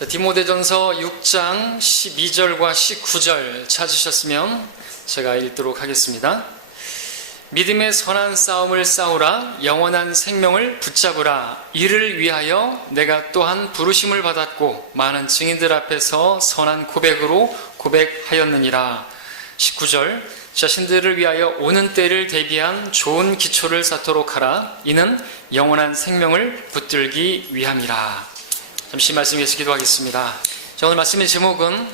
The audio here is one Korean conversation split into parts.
디모데전서 6장 12절과 19절 찾으셨으면 제가 읽도록 하겠습니다. 믿음의 선한 싸움을 싸우라. 영원한 생명을 붙잡으라. 이를 위하여 내가 또한 부르심을 받았고 많은 증인들 앞에서 선한 고백으로 고백하였느니라. 19절 자신들을 위하여 오는 때를 대비한 좋은 기초를 쌓도록 하라. 이는 영원한 생명을 붙들기 위함이라. 잠시 말씀 위해서 기도하겠습니다. 자, 오늘 말씀의 제목은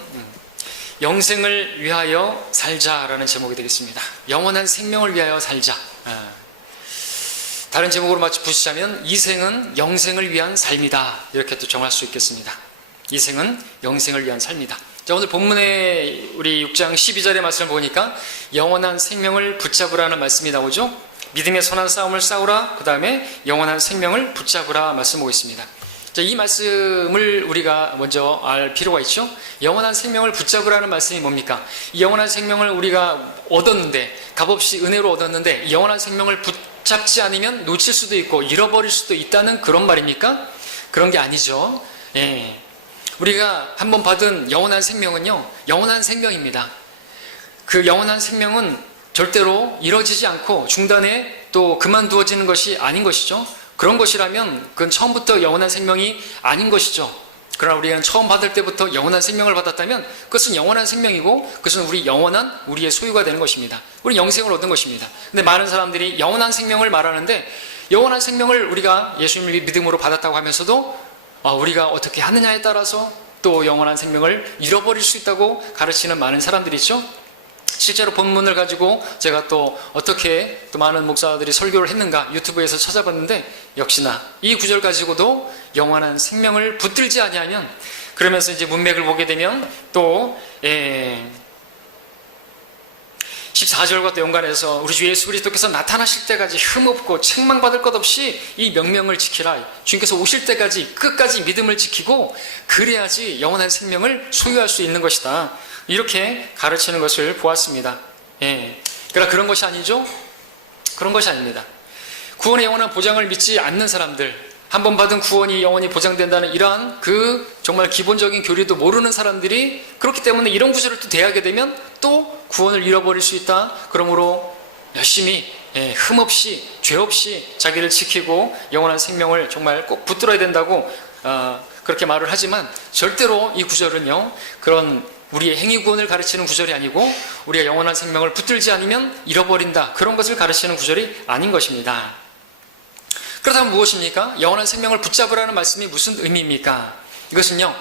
영생을 위하여 살자라는 제목이 되겠습니다. 영원한 생명을 위하여 살자. 다른 제목으로 마치 붙이자면 이 생은 영생을 위한 삶이다, 이렇게 또 정할 수 있겠습니다. 이 생은 영생을 위한 삶이다. 자, 오늘 본문에 우리 6장 12절의 말씀을 보니까 영원한 생명을 붙잡으라는 말씀이 나오죠. 믿음의 선한 싸움을 싸우라, 그 다음에 영원한 생명을 붙잡으라 말씀 보고 있습니다. 자, 이 말씀을 우리가 먼저 알 필요가 있죠. 영원한 생명을 붙잡으라는 말씀이 뭡니까? 이 영원한 생명을 우리가 얻었는데, 값없이 은혜로 얻었는데, 이 영원한 생명을 붙잡지 않으면 놓칠 수도 있고 잃어버릴 수도 있다는 그런 말입니까? 그런 게 아니죠. 우리가 한번 받은 영원한 생명은요, 영원한 생명입니다. 그 영원한 생명은 절대로 이뤄지지 않고 중단에 또 그만두어지는 것이 아닌 것이죠. 그런 것이라면 그건 처음부터 영원한 생명이 아닌 것이죠. 그러나 우리는 처음 받을 때부터 영원한 생명을 받았다면 그것은 영원한 생명이고 그것은 우리의 소유가 되는 것입니다. 우리 영생을 얻은 것입니다. 근데 많은 사람들이 영원한 생명을 말하는데, 영원한 생명을 우리가 예수님을 믿음으로 받았다고 하면서도 우리가 어떻게 하느냐에 따라서 또 영원한 생명을 잃어버릴 수 있다고 가르치는 많은 사람들이 있죠. 실제로 본문을 가지고 제가 또 어떻게 또 많은 목사들이 설교를 했는가 유튜브에서 찾아봤는데, 역시나 이 구절 가지고도 영원한 생명을 붙들지 아니하면, 그러면서 이제 문맥을 보게 되면 또 14절과 또 연관해서 우리 주 예수 그리스도께서 나타나실 때까지 흠없고 책망받을 것 없이 이 명령을 지키라. 주님께서 오실 때까지 끝까지 믿음을 지키고 그래야지 영원한 생명을 소유할 수 있는 것이다, 이렇게 가르치는 것을 보았습니다. 그러나 그런 것이 아니죠. 그런 것이 아닙니다. 구원의 영원한 보장을 믿지 않는 사람들, 한번 받은 구원이 영원히 보장된다는 이러한 그 정말 기본적인 교리도 모르는 사람들이 그렇기 때문에 이런 구절을 또 대하게 되면 또 구원을 잃어버릴 수 있다. 그러므로 열심히 흠없이 죄 없이 자기를 지키고 영원한 생명을 정말 꼭 붙들어야 된다고 그렇게 말을 하지만, 절대로 이 구절은요 그런 우리의 행위 구원을 가르치는 구절이 아니고 우리가 영원한 생명을 붙들지 않으면 잃어버린다, 그런 것을 가르치는 구절이 아닌 것입니다. 그렇다면 무엇입니까? 영원한 생명을 붙잡으라는 말씀이 무슨 의미입니까? 이것은요,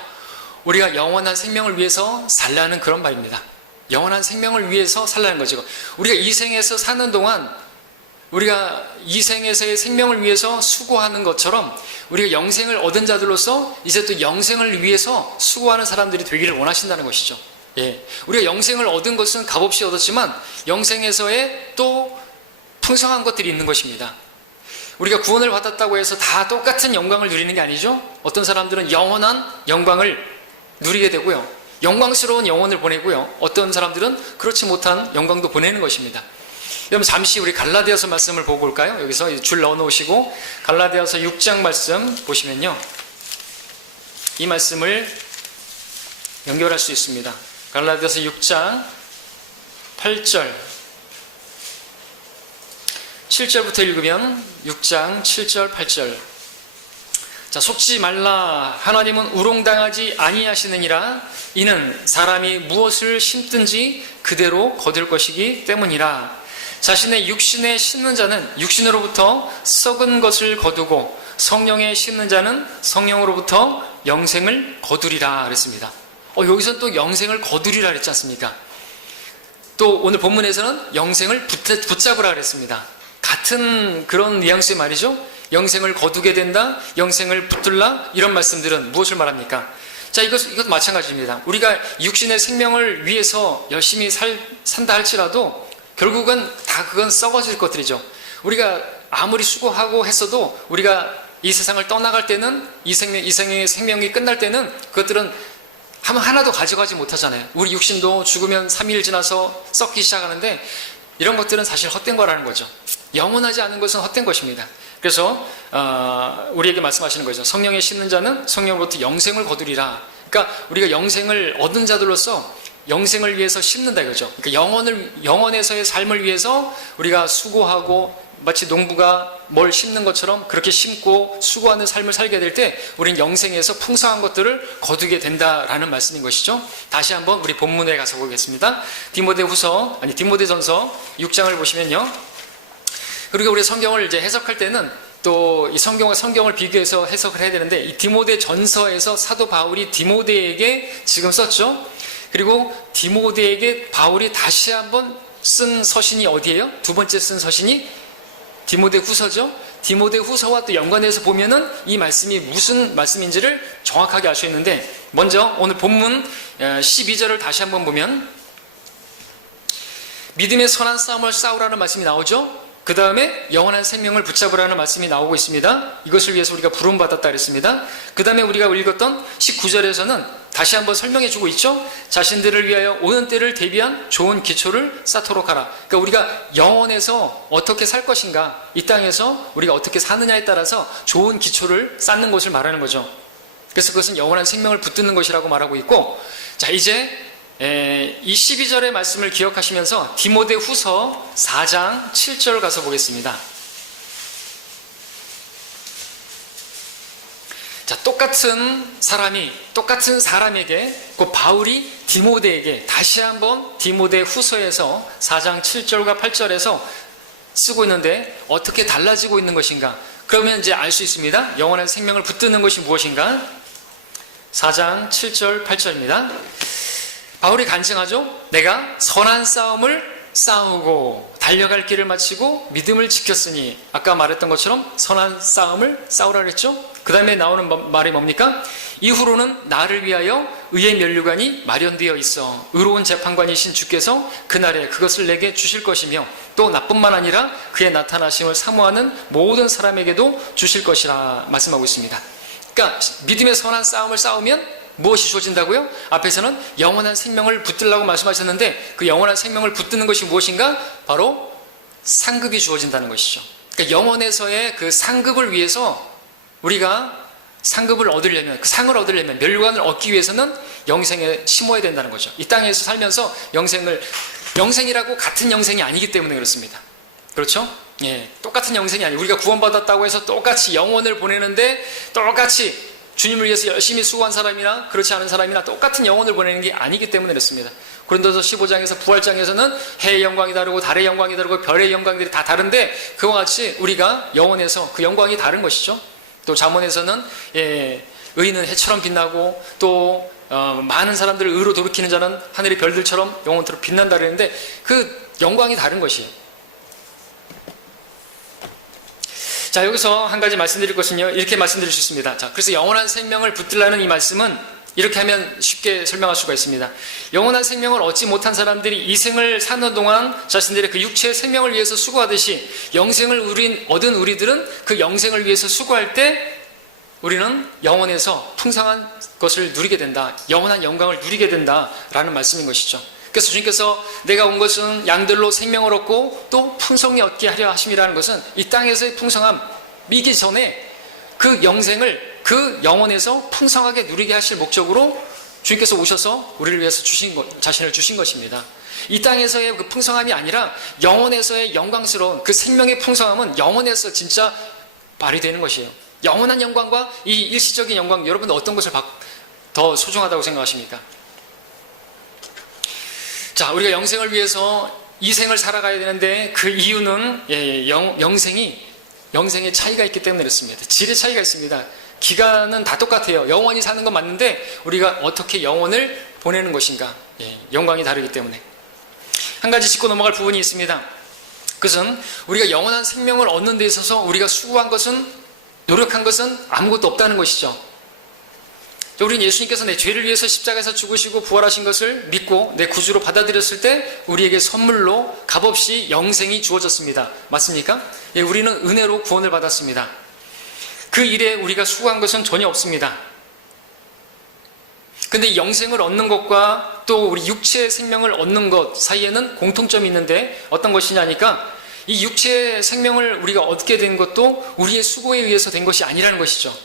우리가 영원한 생명을 위해서 살라는 그런 말입니다. 영원한 생명을 위해서 살라는 거죠. 우리가 이 생에서 사는 동안 우리가 이 생에서의 생명을 위해서 수고하는 것처럼 우리가 영생을 얻은 자들로서 이제 또 영생을 위해서 수고하는 사람들이 되기를 원하신다는 것이죠. 우리가 영생을 얻은 것은 값없이 얻었지만 영생에서의 또 풍성한 것들이 있는 것입니다. 우리가 구원을 받았다고 해서 다 똑같은 영광을 누리는 게 아니죠. 어떤 사람들은 영원한 영광을 누리게 되고요, 영광스러운 영혼을 보내고요, 어떤 사람들은 그렇지 못한 영광도 보내는 것입니다. 그럼 잠시 우리 갈라디아서 말씀을 보고 올까요? 여기서 줄 넣어 놓으시고 갈라디아서 6장 말씀 보시면요, 이 말씀을 연결할 수 있습니다. 갈라디아서 6장 8절 7절부터 읽으면 6장 7절 8절. 자, 속지 말라. 하나님은 우롱당하지 아니하시느니라. 이는 사람이 무엇을 심든지 그대로 거둘 것이기 때문이라. 자신의 육신에 심는 자는 육신으로부터 썩은 것을 거두고 성령에 심는 자는 성령으로부터 영생을 거두리라 그랬습니다. 여기서 또 영생을 거두리라 그랬지 않습니까? 또 오늘 본문에서는 영생을 붙잡으라 그랬습니다. 같은 그런 뉘앙스의 말이죠. 영생을 거두게 된다, 영생을 붙들라, 이런 말씀들은 무엇을 말합니까? 자, 이것 마찬가지입니다. 우리가 육신의 생명을 위해서 열심히 산다 할지라도 결국은 다 그건 썩어질 것들이죠. 우리가 아무리 수고하고 했어도 우리가 이 세상을 떠나갈 때는 이 생의 생명이 끝날 때는 그것들은 하나도 가져가지 못하잖아요. 우리 육신도 죽으면 3일 지나서 썩기 시작하는데 이런 것들은 사실 헛된 거라는 거죠. 영원하지 않은 것은 헛된 것입니다. 그래서 우리에게 말씀하시는 거죠. 성령에 심는 자는 성령으로부터 영생을 거두리라. 그러니까 우리가 영생을 얻은 자들로서 영생을 위해서 심는다 이거죠. 그러니까 영원에서의 삶을 위해서 우리가 수고하고 마치 농부가 뭘 심는 것처럼 그렇게 심고 수고하는 삶을 살게 될 때 우리는 영생에서 풍성한 것들을 거두게 된다라는 말씀인 것이죠. 다시 한번 우리 본문에 가서 보겠습니다. 디모데전서 6장을 보시면요. 그리고 우리 성경을 이제 해석할 때는 또 이 성경을 비교해서 해석을 해야 되는데, 이 디모데전서에서 사도 바울이 디모데에게 지금 썼죠. 그리고 디모데에게 바울이 다시 한번 쓴 서신이 어디예요? 두 번째 쓴 서신이 디모데후서죠. 디모데후서와 또 연관해서 보면은 이 말씀이 무슨 말씀인지를 정확하게 알 수 있는데, 먼저 오늘 본문 12절을 다시 한번 보면 믿음의 선한 싸움을 싸우라는 말씀이 나오죠. 그 다음에 영원한 생명을 붙잡으라는 말씀이 나오고 있습니다. 이것을 위해서 우리가 부름받았다 그랬습니다. 그 다음에 우리가 읽었던 19절에서는 다시 한번 설명해 주고 있죠. 자신들을 위하여 오는 때를 대비한 좋은 기초를 쌓도록 하라. 그러니까 우리가 영원에서 어떻게 살 것인가, 이 땅에서 우리가 어떻게 사느냐에 따라서 좋은 기초를 쌓는 것을 말하는 거죠. 그래서 그것은 영원한 생명을 붙드는 것이라고 말하고 있고, 자 이제 이 12절의 말씀을 기억하시면서 디모데후서 4장 7절 가서 보겠습니다. 자, 똑같은 사람에게, 그 바울이 디모데에게 다시 한번 디모데후서에서 4장 7절과 8절에서 쓰고 있는데 어떻게 달라지고 있는 것인가? 그러면 이제 알 수 있습니다. 영원한 생명을 붙드는 것이 무엇인가? 4장 7절 8절입니다. 바울이 간증하죠. 내가 선한 싸움을 싸우고 달려갈 길을 마치고 믿음을 지켰으니, 아까 말했던 것처럼 선한 싸움을 싸우라 그랬죠. 그 다음에 나오는 말이 뭡니까? 이후로는 나를 위하여 의의 면류관이 마련되어 있어 의로운 재판관이신 주께서 그날에 그것을 내게 주실 것이며, 또 나뿐만 아니라 그의 나타나심을 사모하는 모든 사람에게도 주실 것이라 말씀하고 있습니다. 그러니까 믿음의 선한 싸움을 싸우면 무엇이 주어진다고요? 앞에서는 영원한 생명을 붙들라고 말씀하셨는데, 그 영원한 생명을 붙드는 것이 무엇인가? 바로 상급이 주어진다는 것이죠. 그러니까 영원에서의 그 상급을 위해서 우리가 상급을 얻으려면, 그 상을 얻으려면, 면류관을 얻기 위해서는 영생에 심어야 된다는 거죠. 이 땅에서 살면서 영생이라고 같은 영생이 아니기 때문에 그렇습니다. 그렇죠? 예, 똑같은 영생이 아니에요. 우리가 구원받았다고 해서 똑같이 영혼을 보내는데, 똑같이 주님을 위해서 열심히 수고한 사람이나 그렇지 않은 사람이나 똑같은 영혼을 보내는 게 아니기 때문에 그렇습니다. 고린도서 15장에서 부활장에서는 해의 영광이 다르고 달의 영광이 다르고 별의 영광들이 다 다른데, 그와 같이 우리가 영혼에서 그 영광이 다른 것이죠. 또 잠언에서는 의인은 해처럼 빛나고, 또 많은 사람들을 의로 돌이키는 자는 하늘의 별들처럼 영혼처럼 빛난다 그랬는데, 그 영광이 다른 것이에요. 자, 여기서 한 가지 말씀드릴 것은요, 이렇게 말씀드릴 수 있습니다. 자, 그래서 영원한 생명을 붙들라는 이 말씀은 이렇게 하면 쉽게 설명할 수가 있습니다. 영원한 생명을 얻지 못한 사람들이 이 생을 사는 동안 자신들의 그 육체의 생명을 위해서 수고하듯이, 영생을 얻은 우리들은 그 영생을 위해서 수고할 때 우리는 영원에서 풍성한 것을 누리게 된다, 영원한 영광을 누리게 된다라는 말씀인 것이죠. 그래서 주님께서 내가 온 것은 양들로 생명을 얻고 또 풍성히 얻게 하려 하심이라는 것은, 이 땅에서의 풍성함 미기 전에 그 영생을, 그 영혼에서 풍성하게 누리게 하실 목적으로 주님께서 오셔서 우리를 위해서 자신을 주신 것입니다. 이 땅에서의 그 풍성함이 아니라 영혼에서의 영광스러운 그 생명의 풍성함은 영혼에서 진짜 발휘되는 것이에요. 영원한 영광과 이 일시적인 영광, 여러분은 어떤 것을 더 소중하다고 생각하십니까? 자, 우리가 영생을 위해서 이 생을 살아가야 되는데, 그 이유는 영생의 차이가 있기 때문에 그렇습니다. 질의 차이가 있습니다. 기간은 다 똑같아요. 영원히 사는 건 맞는데 우리가 어떻게 영혼을 보내는 것인가, 영광이 다르기 때문에. 한 가지 짚고 넘어갈 부분이 있습니다. 그것은 우리가 영원한 생명을 얻는 데 있어서 우리가 수고한 것은, 노력한 것은 아무것도 없다는 것이죠. 우리는 예수님께서 내 죄를 위해서 십자가에서 죽으시고 부활하신 것을 믿고 내 구주로 받아들였을 때 우리에게 선물로 값없이 영생이 주어졌습니다. 맞습니까? 예, 우리는 은혜로 구원을 받았습니다. 그 일에 우리가 수고한 것은 전혀 없습니다. 근데 영생을 얻는 것과 또 우리 육체의 생명을 얻는 것 사이에는 공통점이 있는데, 어떤 것이냐니까, 이 육체의 생명을 우리가 얻게 된 것도 우리의 수고에 의해서 된 것이 아니라는 것이죠.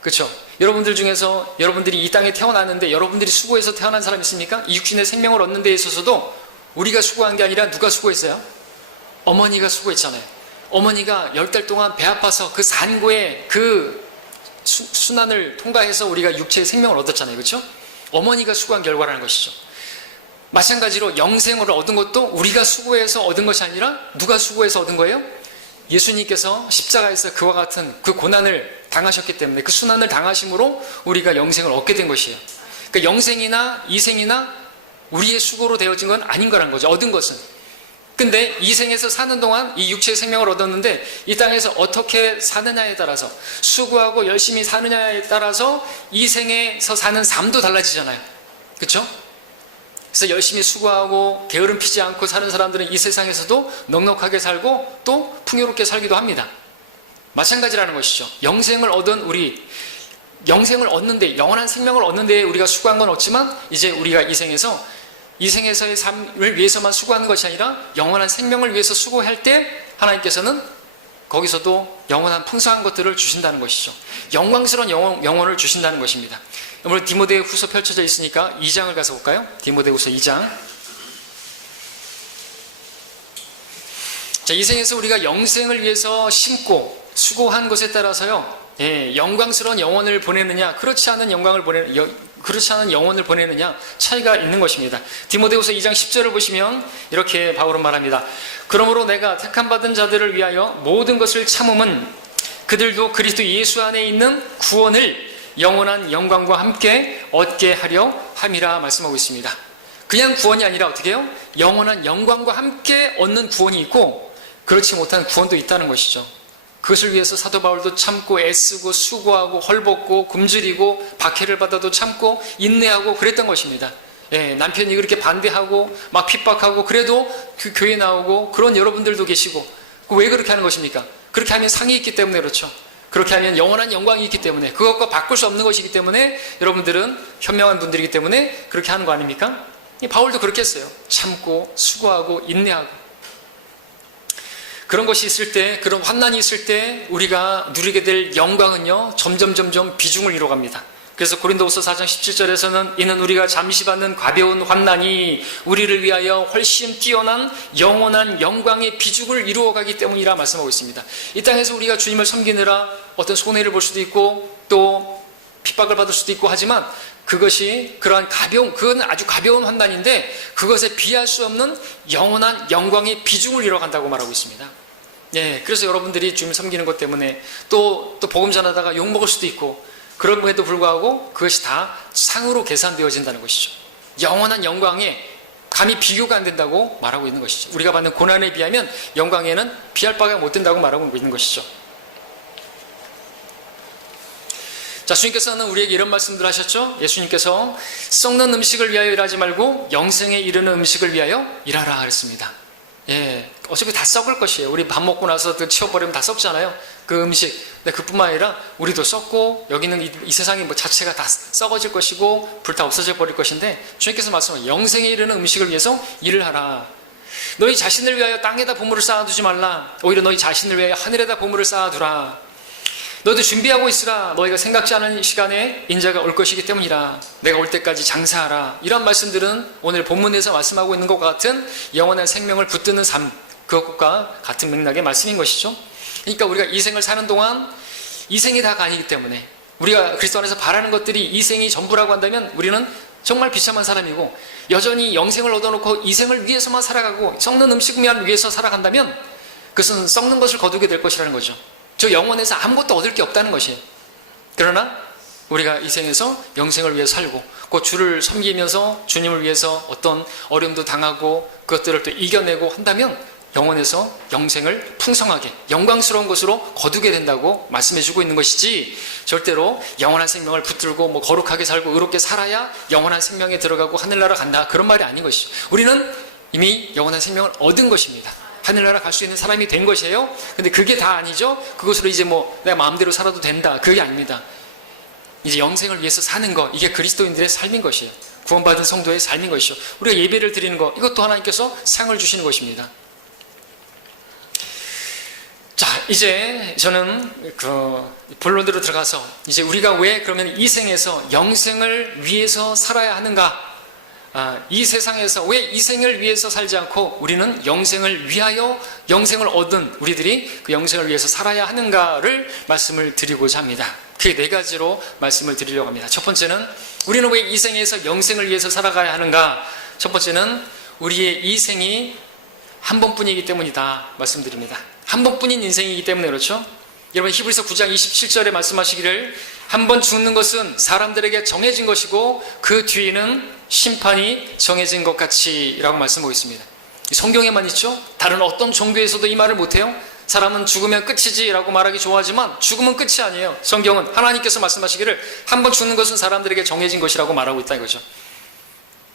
그렇죠? 여러분들 중에서 여러분들이 이 땅에 태어났는데 여러분들이 수고해서 태어난 사람 있습니까? 이 육신의 생명을 얻는 데 있어서도 우리가 수고한 게 아니라 누가 수고했어요? 어머니가 수고했잖아요. 어머니가 10달 동안 배 아파서 그 산고의 그 순환을 통과해서 우리가 육체의 생명을 얻었잖아요. 그렇죠? 어머니가 수고한 결과라는 것이죠. 마찬가지로 영생을 얻은 것도 우리가 수고해서 얻은 것이 아니라 누가 수고해서 얻은 거예요? 예수님께서 십자가에서 그와 같은 그 고난을 당하셨기 때문에 그 순환을 당하심으로 우리가 영생을 얻게 된 것이에요. 그러니까 영생이나 이생이나 우리의 수고로 되어진 건 아닌 거란 거죠. 얻은 것은. 근데 이 생에서 사는 동안 이 육체의 생명을 얻었는데 이 땅에서 어떻게 사느냐에 따라서 수고하고 열심히 사느냐에 따라서 이 생에서 사는 삶도 달라지잖아요. 그렇죠? 그래서 열심히 수고하고 게으름 피지 않고 사는 사람들은 이 세상에서도 넉넉하게 살고 또 풍요롭게 살기도 합니다. 마찬가지라는 것이죠. 영생을 얻은 우리, 영생을 얻는데, 영원한 생명을 얻는데 우리가 수고한 건 없지만 이제 우리가 이 생에서의 삶을 위해서만 수고하는 것이 아니라 영원한 생명을 위해서 수고할 때 하나님께서는 거기서도 영원한 풍성한 것들을 주신다는 것이죠. 영광스러운 영혼을 주신다는 것입니다. 오늘 디모데후서 펼쳐져 있으니까 2장을 가서 볼까요? 디모데후서 2장. 자, 이 생에서 우리가 영생을 위해서 심고 수고한 것에 따라서요, 영광스러운 영혼을 보내느냐, 그렇지 않은 영혼을 보내느냐 차이가 있는 것입니다. 디모데후서 2장 10절을 보시면 이렇게 바울은 말합니다. 그러므로 내가 택함 받은 자들을 위하여 모든 것을 참음은 그들도 그리스도 예수 안에 있는 구원을 영원한 영광과 함께 얻게 하려 함이라 말씀하고 있습니다. 그냥 구원이 아니라 어떻게 해요? 영원한 영광과 함께 얻는 구원이 있고 그렇지 못한 구원도 있다는 것이죠. 그것을 위해서 사도 바울도 참고 애쓰고 수고하고 헐벗고 굶주리고 박해를 받아도 참고 인내하고 그랬던 것입니다. 남편이 그렇게 반대하고 막 핍박하고 그래도 그 교회 나오고 그런 여러분들도 계시고 왜 그렇게 하는 것입니까? 그렇게 하면 상이 있기 때문에 그렇죠. 그렇게 하면 영원한 영광이 있기 때문에 그것과 바꿀 수 없는 것이기 때문에 여러분들은 현명한 분들이기 때문에 그렇게 하는 거 아닙니까? 바울도 그렇게 했어요. 참고 수고하고 인내하고 그런 것이 있을 때, 그런 환난이 있을 때 우리가 누리게 될 영광은요 점점 비중을 이뤄갑니다. 그래서 고린도후서 4장 17절에서는 이는 우리가 잠시 받는 가벼운 환난이 우리를 위하여 훨씬 뛰어난 영원한 영광의 비중을 이루어가기 때문이라 말씀하고 있습니다. 이 땅에서 우리가 주님을 섬기느라 어떤 손해를 볼 수도 있고 또 핍박을 받을 수도 있고 하지만 그것이 그건 아주 가벼운 환난인데 그것에 비할 수 없는 영원한 영광의 비중을 이뤄간다고 말하고 있습니다. 그래서 여러분들이 주님 섬기는 것 때문에 또 복음 전하다가 욕먹을 수도 있고 그럼에도 불구하고 그것이 다 상으로 계산되어진다는 것이죠. 영원한 영광에 감히 비교가 안 된다고 말하고 있는 것이죠. 우리가 받는 고난에 비하면 영광에는 비할 바가 못 된다고 말하고 있는 것이죠. 자, 주님께서는 우리에게 이런 말씀들 하셨죠. 예수님께서 썩는 음식을 위하여 일하지 말고 영생에 이르는 음식을 위하여 일하라 그랬습니다. 어차피 다 썩을 것이에요. 우리 밥 먹고 나서 치워버리면 다 썩잖아요. 그 음식. 근데 그뿐만 아니라 우리도 썩고 여기는 이 세상이 자체가 다 썩어질 것이고 불 다 없어져 버릴 것인데 주님께서 말씀하시면 영생에 이르는 음식을 위해서 일을 하라. 너희 자신을 위하여 땅에다 보물을 쌓아두지 말라. 오히려 너희 자신을 위하여 하늘에다 보물을 쌓아두라. 너희도 준비하고 있으라. 너희가 생각지 않은 시간에 인자가 올 것이기 때문이라. 내가 올 때까지 장사하라. 이런 말씀들은 오늘 본문에서 말씀하고 있는 것과 같은 영원한 생명을 붙드는 삶, 그것과 같은 맥락의 말씀인 것이죠. 그러니까 우리가 이 생을 사는 동안 이 생이 다가 아니기 때문에 우리가 그리스도 안에서 바라는 것들이 이 생이 전부라고 한다면 우리는 정말 비참한 사람이고 여전히 영생을 얻어놓고 이 생을 위해서만 살아가고 썩는 음식만 위해서 살아간다면 그것은 썩는 것을 거두게 될 것이라는 거죠. 저 영혼에서 아무것도 얻을 게 없다는 것이에요. 그러나 우리가 이 생에서 영생을 위해 살고 그 주를 섬기면서 주님을 위해서 어떤 어려움도 당하고 그것들을 또 이겨내고 한다면 영혼에서 영생을 풍성하게 영광스러운 것으로 거두게 된다고 말씀해주고 있는 것이지 절대로 영원한 생명을 붙들고 거룩하게 살고 의롭게 살아야 영원한 생명에 들어가고 하늘나라 간다 그런 말이 아닌 것이죠. 우리는 이미 영원한 생명을 얻은 것입니다. 하늘나라 갈 수 있는 사람이 된 것이에요. 근데 그게 다 아니죠. 그것으로 이제 내가 마음대로 살아도 된다 그게 아닙니다. 이제 영생을 위해서 사는 것, 이게 그리스도인들의 삶인 것이에요. 구원받은 성도의 삶인 것이죠. 우리가 예배를 드리는 것, 이것도 하나님께서 상을 주시는 것입니다. 이제 저는 본론으로 들어가서 이제 우리가 왜 그러면 이 생에서 영생을 위해서 살아야 하는가? 이 세상에서 왜 이 생을 위해서 살지 않고 우리는 영생을 위하여 영생을 얻은 우리들이 그 영생을 위해서 살아야 하는가를 말씀을 드리고자 합니다. 그 네 가지로 말씀을 드리려고 합니다. 첫 번째는 우리는 왜 이 생에서 영생을 위해서 살아가야 하는가? 첫 번째는 우리의 이 생이 한 번뿐이기 때문이다 말씀드립니다. 한 번뿐인 인생이기 때문에 그렇죠? 여러분 히브리서 9장 27절에 말씀하시기를 한 번 죽는 것은 사람들에게 정해진 것이고 그 뒤에는 심판이 정해진 것 같이 라고 말씀하고 있습니다. 성경에만 있죠? 다른 어떤 종교에서도 이 말을 못해요? 사람은 죽으면 끝이지 라고 말하기 좋아하지만 죽음은 끝이 아니에요. 성경은 하나님께서 말씀하시기를 한 번 죽는 것은 사람들에게 정해진 것이라고 말하고 있다 이거죠.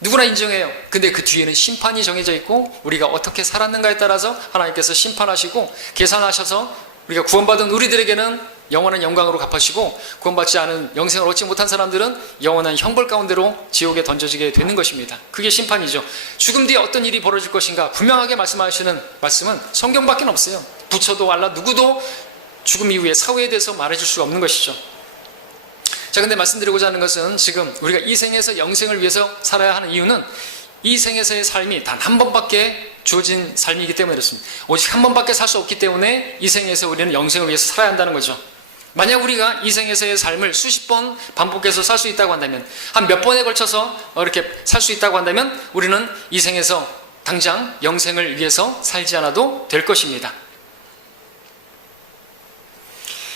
누구나 인정해요. 근데 그 뒤에는 심판이 정해져 있고 우리가 어떻게 살았는가에 따라서 하나님께서 심판하시고 계산하셔서 우리가 구원받은 우리들에게는 영원한 영광으로 갚으시고 구원받지 않은 영생을 얻지 못한 사람들은 영원한 형벌 가운데로 지옥에 던져지게 되는 것입니다. 그게 심판이죠. 죽음 뒤에 어떤 일이 벌어질 것인가 분명하게 말씀하시는 말씀은 성경밖에 없어요. 부처도 알라 누구도 죽음 이후에 사후에 대해서 말해줄 수가 없는 것이죠. 자, 근데 말씀드리고자 하는 것은 지금 우리가 이 생에서 영생을 위해서 살아야 하는 이유는 이 생에서의 삶이 단 한 번밖에 주어진 삶이기 때문에 그렇습니다. 오직 한 번밖에 살 수 없기 때문에 이 생에서 우리는 영생을 위해서 살아야 한다는 거죠. 만약 우리가 이 생에서의 삶을 수십 번 반복해서 살 수 있다고 한다면 한 몇 번에 걸쳐서 이렇게 살 수 있다고 한다면 우리는 이 생에서 당장 영생을 위해서 살지 않아도 될 것입니다.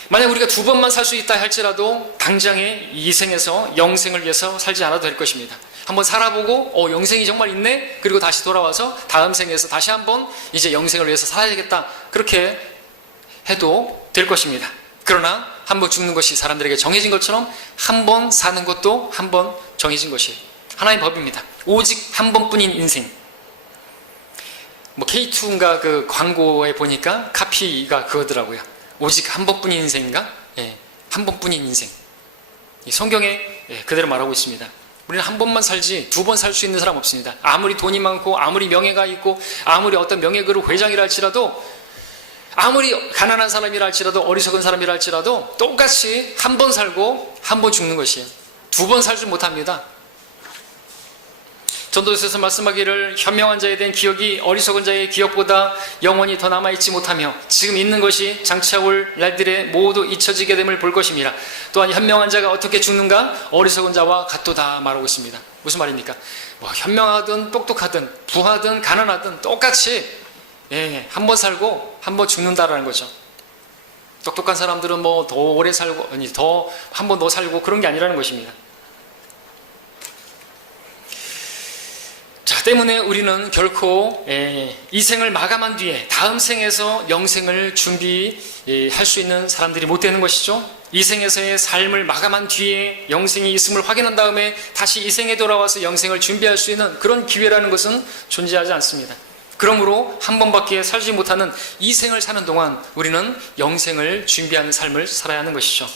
만약 우리가 두 번만 살 수 있다 할지라도 당장의 이 생에서 영생을 위해서 살지 않아도 될 것입니다. 한번 살아보고 영생이 정말 있네? 그리고 다시 돌아와서 다음 생에서 다시 한번 이제 영생을 위해서 살아야겠다 그렇게 해도 될 것입니다. 그러나 한 번 죽는 것이 사람들에게 정해진 것처럼 한 번 사는 것도 한 번 정해진 것이에요. 하나의 법입니다. 오직 한 번뿐인 인생. K2인가 그 광고에 보니까 카피가 그거더라고요. 오직 한 번뿐인 인생인가? 예, 한 번뿐인 인생. 성경에 그대로 말하고 있습니다. 우리는 한 번만 살지 두 번 살 수 있는 사람 없습니다. 아무리 돈이 많고 아무리 명예가 있고 아무리 어떤 명예그룹 회장이라 할지라도 아무리 가난한 사람이라 할지라도 어리석은 사람이라 할지라도 똑같이 한 번 살고 한 번 죽는 것이에요. 두 번 살지 못합니다. 전도서에서 말씀하기를 현명한 자에 대한 기억이 어리석은 자의 기억보다 영원히 더 남아있지 못하며 지금 있는 것이 장차 올 날들에 모두 잊혀지게 됨을 볼 것입니다. 또한 현명한 자가 어떻게 죽는가? 어리석은 자와 같도다 말하고 있습니다. 무슨 말입니까? 현명하든 똑똑하든 부하든 가난하든 똑같이 한 번 살고 한 번 죽는다라는 거죠. 똑똑한 사람들은 더 오래 살고 더 한 번 더 살고 그런 게 아니라는 것입니다. 자, 때문에 우리는 결코 이 생을 마감한 뒤에 다음 생에서 영생을 준비할 수 있는 사람들이 못 되는 것이죠. 이 생에서의 삶을 마감한 뒤에 영생이 있음을 확인한 다음에 다시 이 생에 돌아와서 영생을 준비할 수 있는 그런 기회라는 것은 존재하지 않습니다. 그러므로 한 번밖에 살지 못하는 이 생을 사는 동안 우리는 영생을 준비하는 삶을 살아야 하는 것이죠.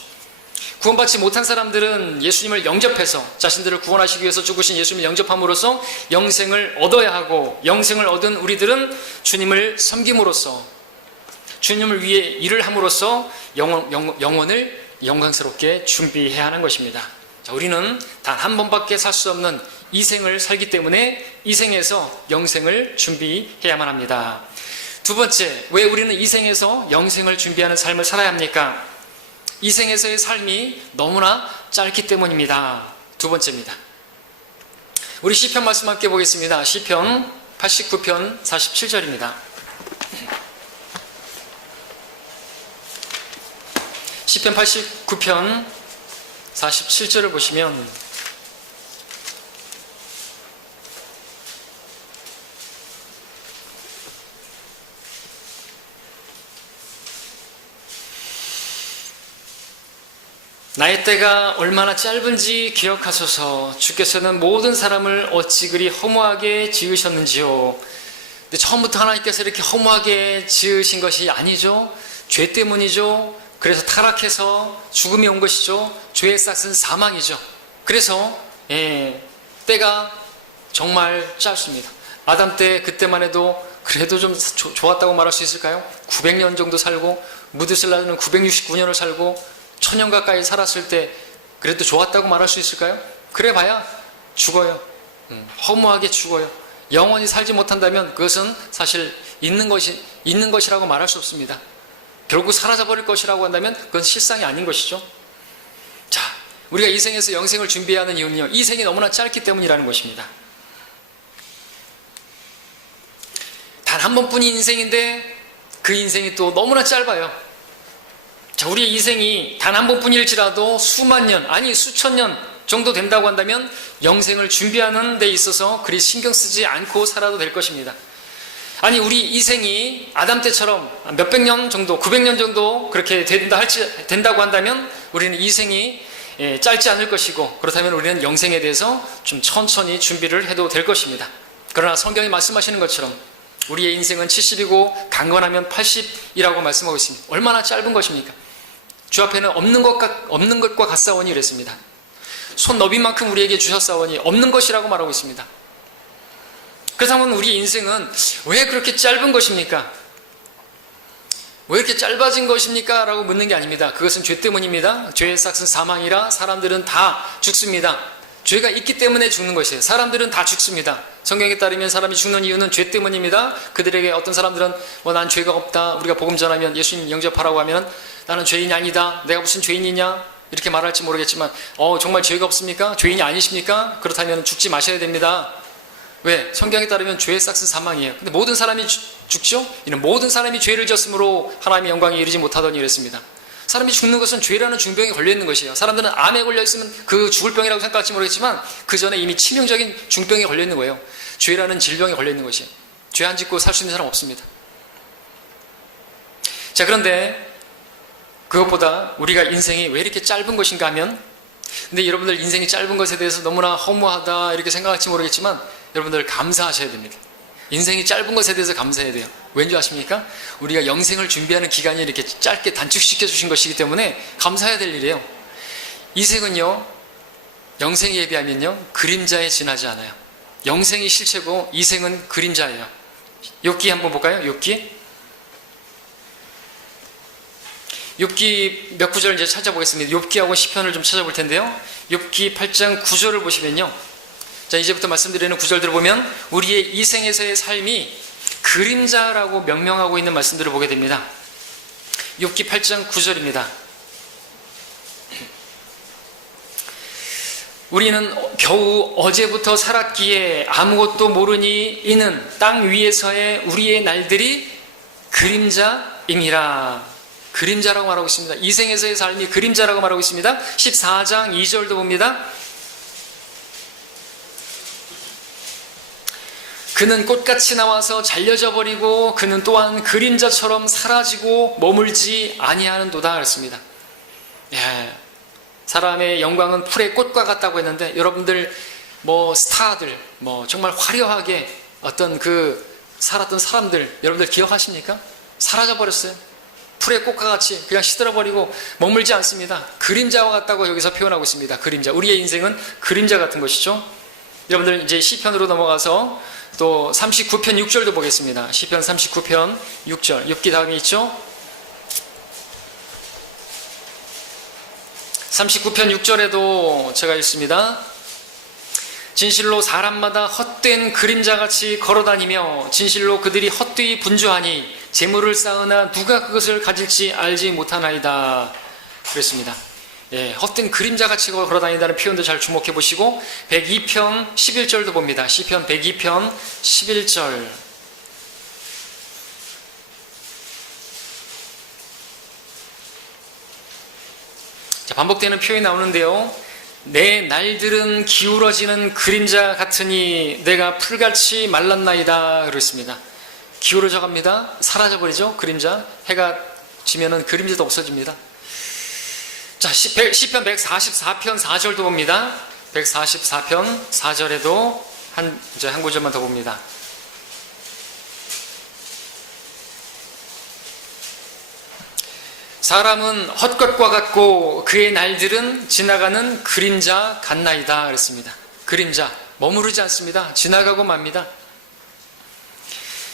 구원받지 못한 사람들은 예수님을 영접해서 자신들을 구원하시기 위해서 죽으신 예수님을 영접함으로써 영생을 얻어야 하고 영생을 얻은 우리들은 주님을 섬김으로써 주님을 위해 일을 함으로써 영혼을 영광스럽게 준비해야 하는 것입니다. 자, 우리는 단 한 번밖에 살 수 없는 이 생을 살기 때문에 이 생에서 영생을 준비해야만 합니다. 두 번째, 왜 우리는 이 생에서 영생을 준비하는 삶을 살아야 합니까? 이 생에서의 삶이 너무나 짧기 때문입니다. 두 번째입니다. 우리 시편 말씀 함께 보겠습니다. 시편 89편 47절입니다. 시편 89편 47절을 보시면 나의 때가 얼마나 짧은지 기억하소서. 주께서는 모든 사람을 어찌 그리 허무하게 지으셨는지요. 근데 처음부터 하나님께서 이렇게 허무하게 지으신 것이 아니죠. 죄 때문이죠. 그래서 타락해서 죽음이 온 것이죠. 죄의 싹은 사망이죠. 그래서 때가 정말 짧습니다. 아담 때 그때만 해도 그래도 좀 좋았다고 말할 수 있을까요? 900년 정도 살고 무드셀라는 969년을 살고 1000년 가까이 살았을 때 그래도 좋았다고 말할 수 있을까요? 그래 봐야 죽어요. 허무하게 죽어요. 영원히 살지 못한다면 그것은 사실 있는 것이라고 말할 수 없습니다. 결국 사라져버릴 것이라고 한다면 그건 실상이 아닌 것이죠. 자, 우리가 이 생에서 영생을 준비해야 하는 이유는요, 이 생이 너무나 짧기 때문이라는 것입니다. 단 한 번뿐인 인생인데 그 인생이 또 너무나 짧아요. 자, 우리의 인생이 단 한 번뿐일지라도 수만 년, 아니 수천 년 정도 된다고 한다면 영생을 준비하는 데 있어서 그리 신경 쓰지 않고 살아도 될 것입니다. 아니, 우리 이생이 아담 때처럼 몇백 년 정도, 900년 정도 그렇게 된다고 한다면 우리는 이생이 짧지 않을 것이고, 그렇다면 우리는 영생에 대해서 좀 천천히 준비를 해도 될 것입니다. 그러나 성경이 말씀하시는 것처럼 우리의 인생은 70이고 강건하면 80이라고 말씀하고 있습니다. 얼마나 짧은 것입니까? 주 앞에는 없는 것과 같사오니 이랬습니다. 손 너비만큼 우리에게 주셨사오니 없는 것이라고 말하고 있습니다. 그렇다면 우리 인생은 왜 그렇게 짧은 것입니까? 왜 이렇게 짧아진 것입니까? 라고 묻는 게 아닙니다. 그것은 죄 때문입니다. 죄의 삭은 사망이라 사람들은 다 죽습니다. 죄가 있기 때문에 죽는 것이에요. 사람들은 다 죽습니다. 성경에 따르면 사람이 죽는 이유는 죄 때문입니다. 그들에게 어떤 사람들은 난 죄가 없다, 우리가 복음 전하면 예수님 영접하라고 하면 나는 죄인이 아니다, 내가 무슨 죄인이냐 이렇게 말할지 모르겠지만 정말 죄가 없습니까? 죄인이 아니십니까? 그렇다면 죽지 마셔야 됩니다. 왜? 성경에 따르면 죄의 삭은 사망이에요. 근데 모든 사람이 죽죠? 이는 모든 사람이 죄를 지었으므로 하나님의 영광에 이르지 못하더니 이랬습니다. 사람이 죽는 것은 죄라는 중병에 걸려있는 것이에요. 사람들은 암에 걸려있으면 그 죽을 병이라고 생각할지 모르겠지만 그 전에 이미 치명적인 중병에 걸려있는 거예요. 죄라는 질병에 걸려있는 것이에요. 죄 안 짓고 살 수 있는 사람 없습니다. 자, 그런데 그것보다 우리가 인생이 왜 이렇게 짧은 것인가 하면, 근데 여러분들 인생이 짧은 것에 대해서 너무나 허무하다 이렇게 생각할지 모르겠지만 여러분들 감사하셔야 됩니다. 인생이 짧은 것에 대해서 감사해야 돼요. 왠지 아십니까? 우리가 영생을 준비하는 기간이 이렇게 짧게 단축시켜 주신 것이기 때문에 감사해야 될 일이에요. 이 생은요, 영생에 비하면요 그림자에 지나지 않아요. 영생이 실체고 이 생은 그림자예요. 욥기 한번 볼까요? 욥기 몇 구절 이제 찾아보겠습니다. 욥기하고 시편을 좀 찾아볼 텐데요. 욥기 8장 9절을 보시면요, 자, 이제부터 말씀드리는 구절들을 보면 우리의 이 생에서의 삶이 그림자라고 명명하고 있는 말씀들을 보게 됩니다. 욥기 8장 9절입니다. 우리는 겨우 어제부터 살았기에 아무것도 모르니 이는 땅 위에서의 우리의 날들이 그림자임이라. 그림자라고 말하고 있습니다. 이 생에서의 삶이 그림자라고 말하고 있습니다. 14장 2절도 봅니다. 그는 꽃같이 나와서 잘려져 버리고 그는 또한 그림자처럼 사라지고 머물지 아니하는도다 그랬습니다. 예, 사람의 영광은 풀의 꽃과 같다고 했는데 여러분들 스타들 정말 화려하게 어떤 살았던 사람들 여러분들 기억하십니까? 사라져 버렸어요. 풀의 꽃과 같이 그냥 시들어 버리고 머물지 않습니다. 그림자와 같다고 여기서 표현하고 있습니다. 그림자. 우리의 인생은 그림자 같은 것이죠. 여러분들 이제 시편으로 넘어가서 또 39편 6절도 보겠습니다. 시편 39편 6절. 욥기 다음에 있죠? 39편 6절에도 제가 읽습니다. 진실로 사람마다 헛된 그림자같이 걸어다니며 진실로 그들이 헛되이 분주하니 재물을 쌓으나 누가 그것을 가질지 알지 못하나이다. 그랬습니다. 예, 헛된 그림자같이 걸어다닌다는 표현도 잘 주목해 보시고 102편 11절도 봅니다. 시편 102편 11절. 자, 반복되는 표현이 나오는데요. 내 날들은 기울어지는 그림자 같으니 내가 풀같이 말랐나이다 그랬습니다. 기울어져 갑니다. 사라져버리죠. 그림자. 해가 지면은 그림자도 없어집니다. 자, 시편 144편 4절도 봅니다. 144편 4절에도 한 구절만 더 봅니다. 사람은 헛것과 같고 그의 날들은 지나가는 그림자 같나이다 그랬습니다. 그림자, 머무르지 않습니다. 지나가고 맙니다.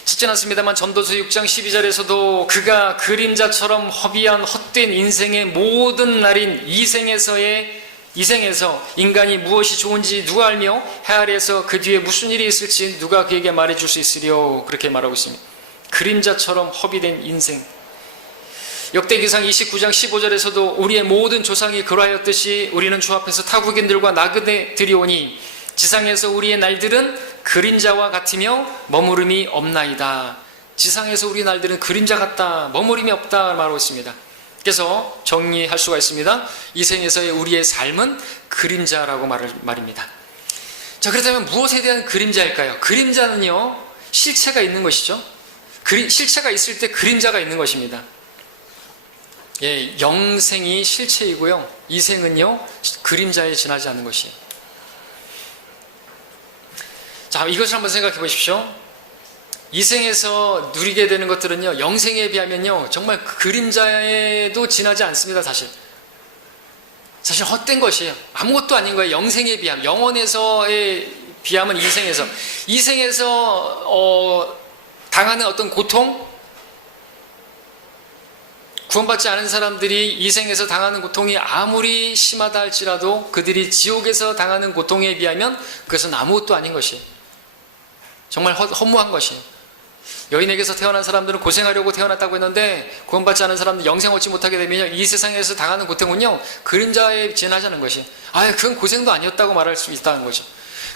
쉽진 않습니다만 전도서 6장 12절에서도 그가 그림자처럼 허비한 헛된 인생의 모든 날인 이생에서 인간이 무엇이 좋은지 누가 알며 해 아래에서 그 뒤에 무슨 일이 있을지 누가 그에게 말해줄 수 있으리요. 그렇게 말하고 있습니다. 그림자처럼 허비된 인생. 역대기상 29장 15절에서도 우리의 모든 조상이 그러하였듯이 우리는 주 앞에서 타국인들과 나그네들이 오니 지상에서 우리의 날들은 그림자와 같으며 머무름이 없나이다. 지상에서 우리 날들은 그림자 같다, 머무름이 없다 말하고 있습니다. 그래서 정리할 수가 있습니다. 이 생에서의 우리의 삶은 그림자라고 말입니다. 자, 그렇다면 무엇에 대한 그림자일까요? 그림자는요, 실체가 있는 것이죠. 실체가 있을 때 그림자가 있는 것입니다. 예, 영생이 실체이고요, 이생은요 그림자에 지나지 않는 것이에요. 자, 이것을 한번 생각해 보십시오. 이생에서 누리게 되는 것들은요, 영생에 비하면요 정말 그림자에도 지나지 않습니다. 사실 헛된 것이에요. 아무것도 아닌 거예요. 영생에 비하면, 영원에서에 비하면 이생에서 당하는 어떤 고통, 구원받지 않은 사람들이 이생에서 당하는 고통이 아무리 심하다 할지라도 그들이 지옥에서 당하는 고통에 비하면 그것은 아무것도 아닌 것이에요. 정말 허무한 것이에요. 여인에게서 태어난 사람들은 고생하려고 태어났다고 했는데 구원받지 않은 사람들은 영생 얻지 못하게 되면요, 이 세상에서 당하는 고통은요 그림자에 지나자는 것이에요. 그건 고생도 아니었다고 말할 수 있다는 거죠.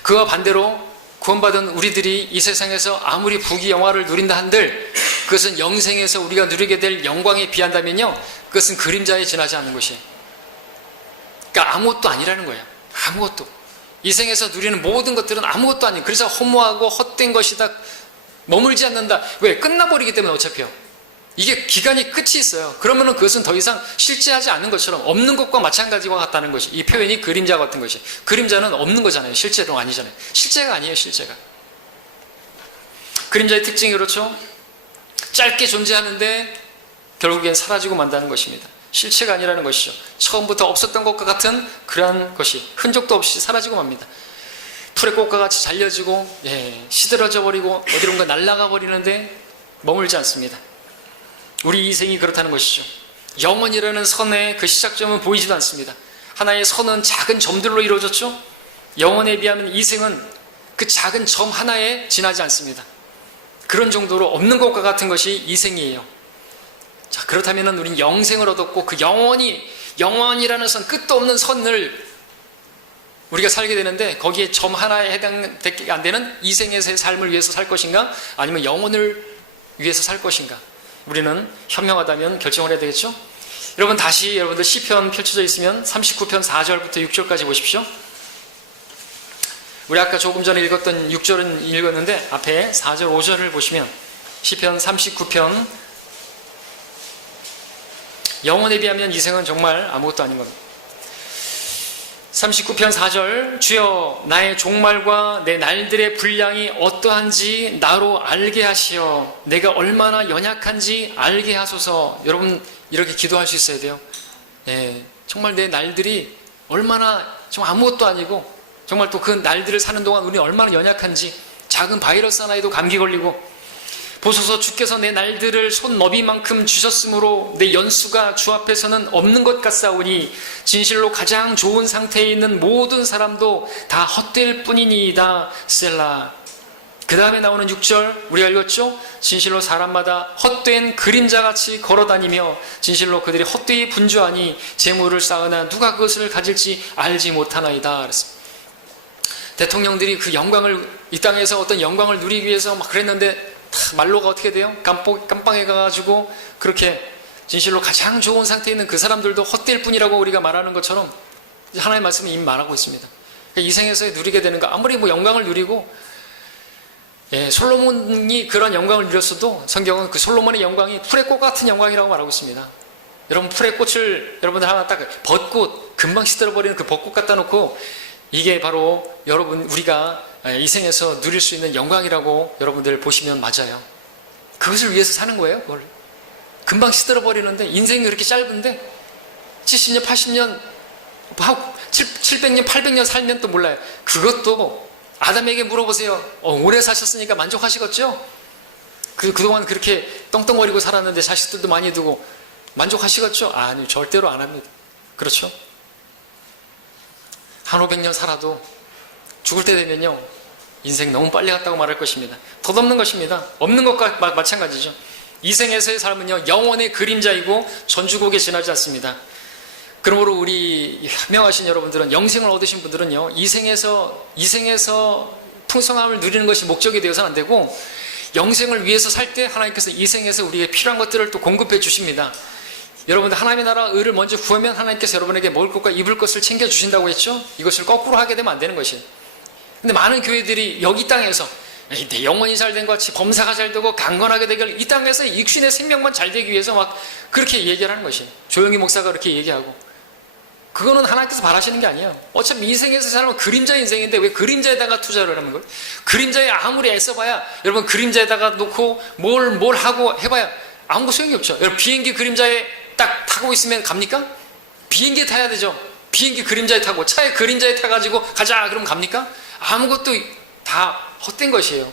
그와 반대로 구원받은 우리들이 이 세상에서 아무리 부귀 영화를 누린다 한들 그것은 영생에서 우리가 누리게 될 영광에 비한다면요 그것은 그림자에 지나지 않는 것이에요. 그러니까 아무것도 아니라는 거예요. 아무것도. 이 생에서 누리는 모든 것들은 아무것도 아니에요. 그래서 허무하고 헛된 것이다, 머물지 않는다. 왜? 끝나버리기 때문에. 어차피요, 이게 기간이 끝이 있어요. 그러면은 그것은 더 이상 실제하지 않는 것처럼 없는 것과 마찬가지와 같다는 것이, 이 표현이 그림자 같은 것이. 그림자는 없는 거잖아요. 실제로 아니잖아요. 실제가 아니에요. 실제가. 그림자의 특징이 그렇죠. 짧게 존재하는데 결국엔 사라지고 만다는 것입니다. 실체가 아니라는 것이죠. 처음부터 없었던 것과 같은 그러한 것이 흔적도 없이 사라지고 맙니다. 풀의 꽃과 같이 잘려지고 시들어져 버리고 어디론가 날아가 버리는데 머물지 않습니다. 우리 이생이 그렇다는 것이죠. 영원이라는 선의 그 시작점은 보이지도 않습니다. 하나의 선은 작은 점들로 이루어졌죠. 영원에 비하면 이생은 그 작은 점 하나에 지나지 않습니다. 그런 정도로 없는 것과 같은 것이 이생이에요. 자, 그렇다면 우린 영생을 얻었고 그 영원이라는 선, 끝도 없는 선을 우리가 살게 되는데 거기에 점 하나에 해당되지 안 되는 이생에서의 삶을 위해서 살 것인가, 아니면 영혼을 위해서 살 것인가, 우리는 현명하다면 결정을 해야 되겠죠. 여러분, 다시 여러분들 시편 펼쳐져 있으면 39편 4절부터 6절까지 보십시오. 우리 아까 조금 전에 읽었던 6절은 읽었는데 앞에 4절 5절을 보시면 시편 39편, 영혼에 비하면 이생은 정말 아무것도 아닌 겁니다. 39편 4절, 주여 나의 종말과 내 날들의 분량이 어떠한지 나로 알게 하시어 내가 얼마나 연약한지 알게 하소서. 여러분, 이렇게 기도할 수 있어야 돼요. 정말 내 날들이 얼마나 정말 아무것도 아니고, 정말 또 그 날들을 사는 동안 우리 얼마나 연약한지, 작은 바이러스 하나에도 감기 걸리고, 보소서 주께서 내 날들을 손너비만큼 주셨으므로 내 연수가 주 앞에서는 없는 것 같사오니 진실로 가장 좋은 상태에 있는 모든 사람도 다 헛될 뿐이니이다. 셀라. 그 다음에 나오는 6절 우리가 읽었죠? 진실로 사람마다 헛된 그림자같이 걸어다니며 진실로 그들이 헛되이 분주하니 재물을 쌓으나 누가 그것을 가질지 알지 못하나이다. 그랬습니다. 대통령들이 그 영광을, 이 땅에서 어떤 영광을 누리기 위해서 막 그랬는데 말로가 어떻게 돼요? 깜빵에 가가지고 그렇게 진실로 가장 좋은 상태에 있는 그 사람들도 헛될 뿐이라고 우리가 말하는 것처럼 하나님의 말씀은 이미 말하고 있습니다. 그러니까 이 생에서 누리게 되는 거, 아무리 영광을 누리고, 솔로몬이 그런 영광을 누렸어도 성경은 그 솔로몬의 영광이 풀의 꽃 같은 영광이라고 말하고 있습니다. 여러분, 풀의 꽃을 여러분들 하나 딱 벚꽃, 금방 시들어버리는 그 벚꽃 갖다 놓고 이게 바로 여러분 우리가 이 생에서 누릴 수 있는 영광이라고 여러분들 보시면 맞아요. 그것을 위해서 사는 거예요. 그걸 금방 시들어버리는데, 인생이 그렇게 짧은데 70년 80년 700년 800년 살면 또 몰라요. 그것도 아담에게 물어보세요. 오래 사셨으니까 만족하시겠죠? 그동안 그렇게 떵떵거리고 살았는데 자식들도 많이 두고 만족하시겠죠? 아니요, 절대로 안 합니다. 그렇죠? 한 500년 살아도 죽을 때 되면요, 인생 너무 빨리 갔다고 말할 것입니다. 덧없는 것입니다. 없는 것과 마찬가지죠. 이 생에서의 삶은요, 영원의 그림자이고 전주곡에 지나지 않습니다. 그러므로 우리 현명하신 여러분들은, 영생을 얻으신 분들은요, 이 생에서 풍성함을 누리는 것이 목적이 되어서는 안 되고, 영생을 위해서 살 때 하나님께서 이 생에서 우리에게 필요한 것들을 또 공급해 주십니다. 여러분들, 하나님의 나라 의를 먼저 구하면 하나님께서 여러분에게 먹을 것과 입을 것을 챙겨주신다고 했죠? 이것을 거꾸로 하게 되면 안 되는 것이에요. 근데 많은 교회들이 여기 땅에서 내 영혼이 잘 된 것 같이, 범사가 잘 되고 강건하게 되길, 이 땅에서 육신의 생명만 잘 되기 위해서 막 그렇게 얘기를 하는 것이에요. 조용히 목사가 그렇게 얘기하고. 그거는 하나님께서 바라시는 게 아니에요. 어차피 이 생에서 사람은 그림자 인생인데 왜 그림자에다가 투자를 하는 거예요? 그림자에 아무리 애써봐야, 여러분, 그림자에다가 놓고 뭘 하고 해봐야 아무 소용이 없죠. 여러분, 비행기 그림자에 딱 타고 있으면 갑니까? 비행기에 타야 되죠. 비행기 그림자에 타고, 차에 그림자에 타가지고 가자 그러면 갑니까? 아무것도 다 헛된 것이에요.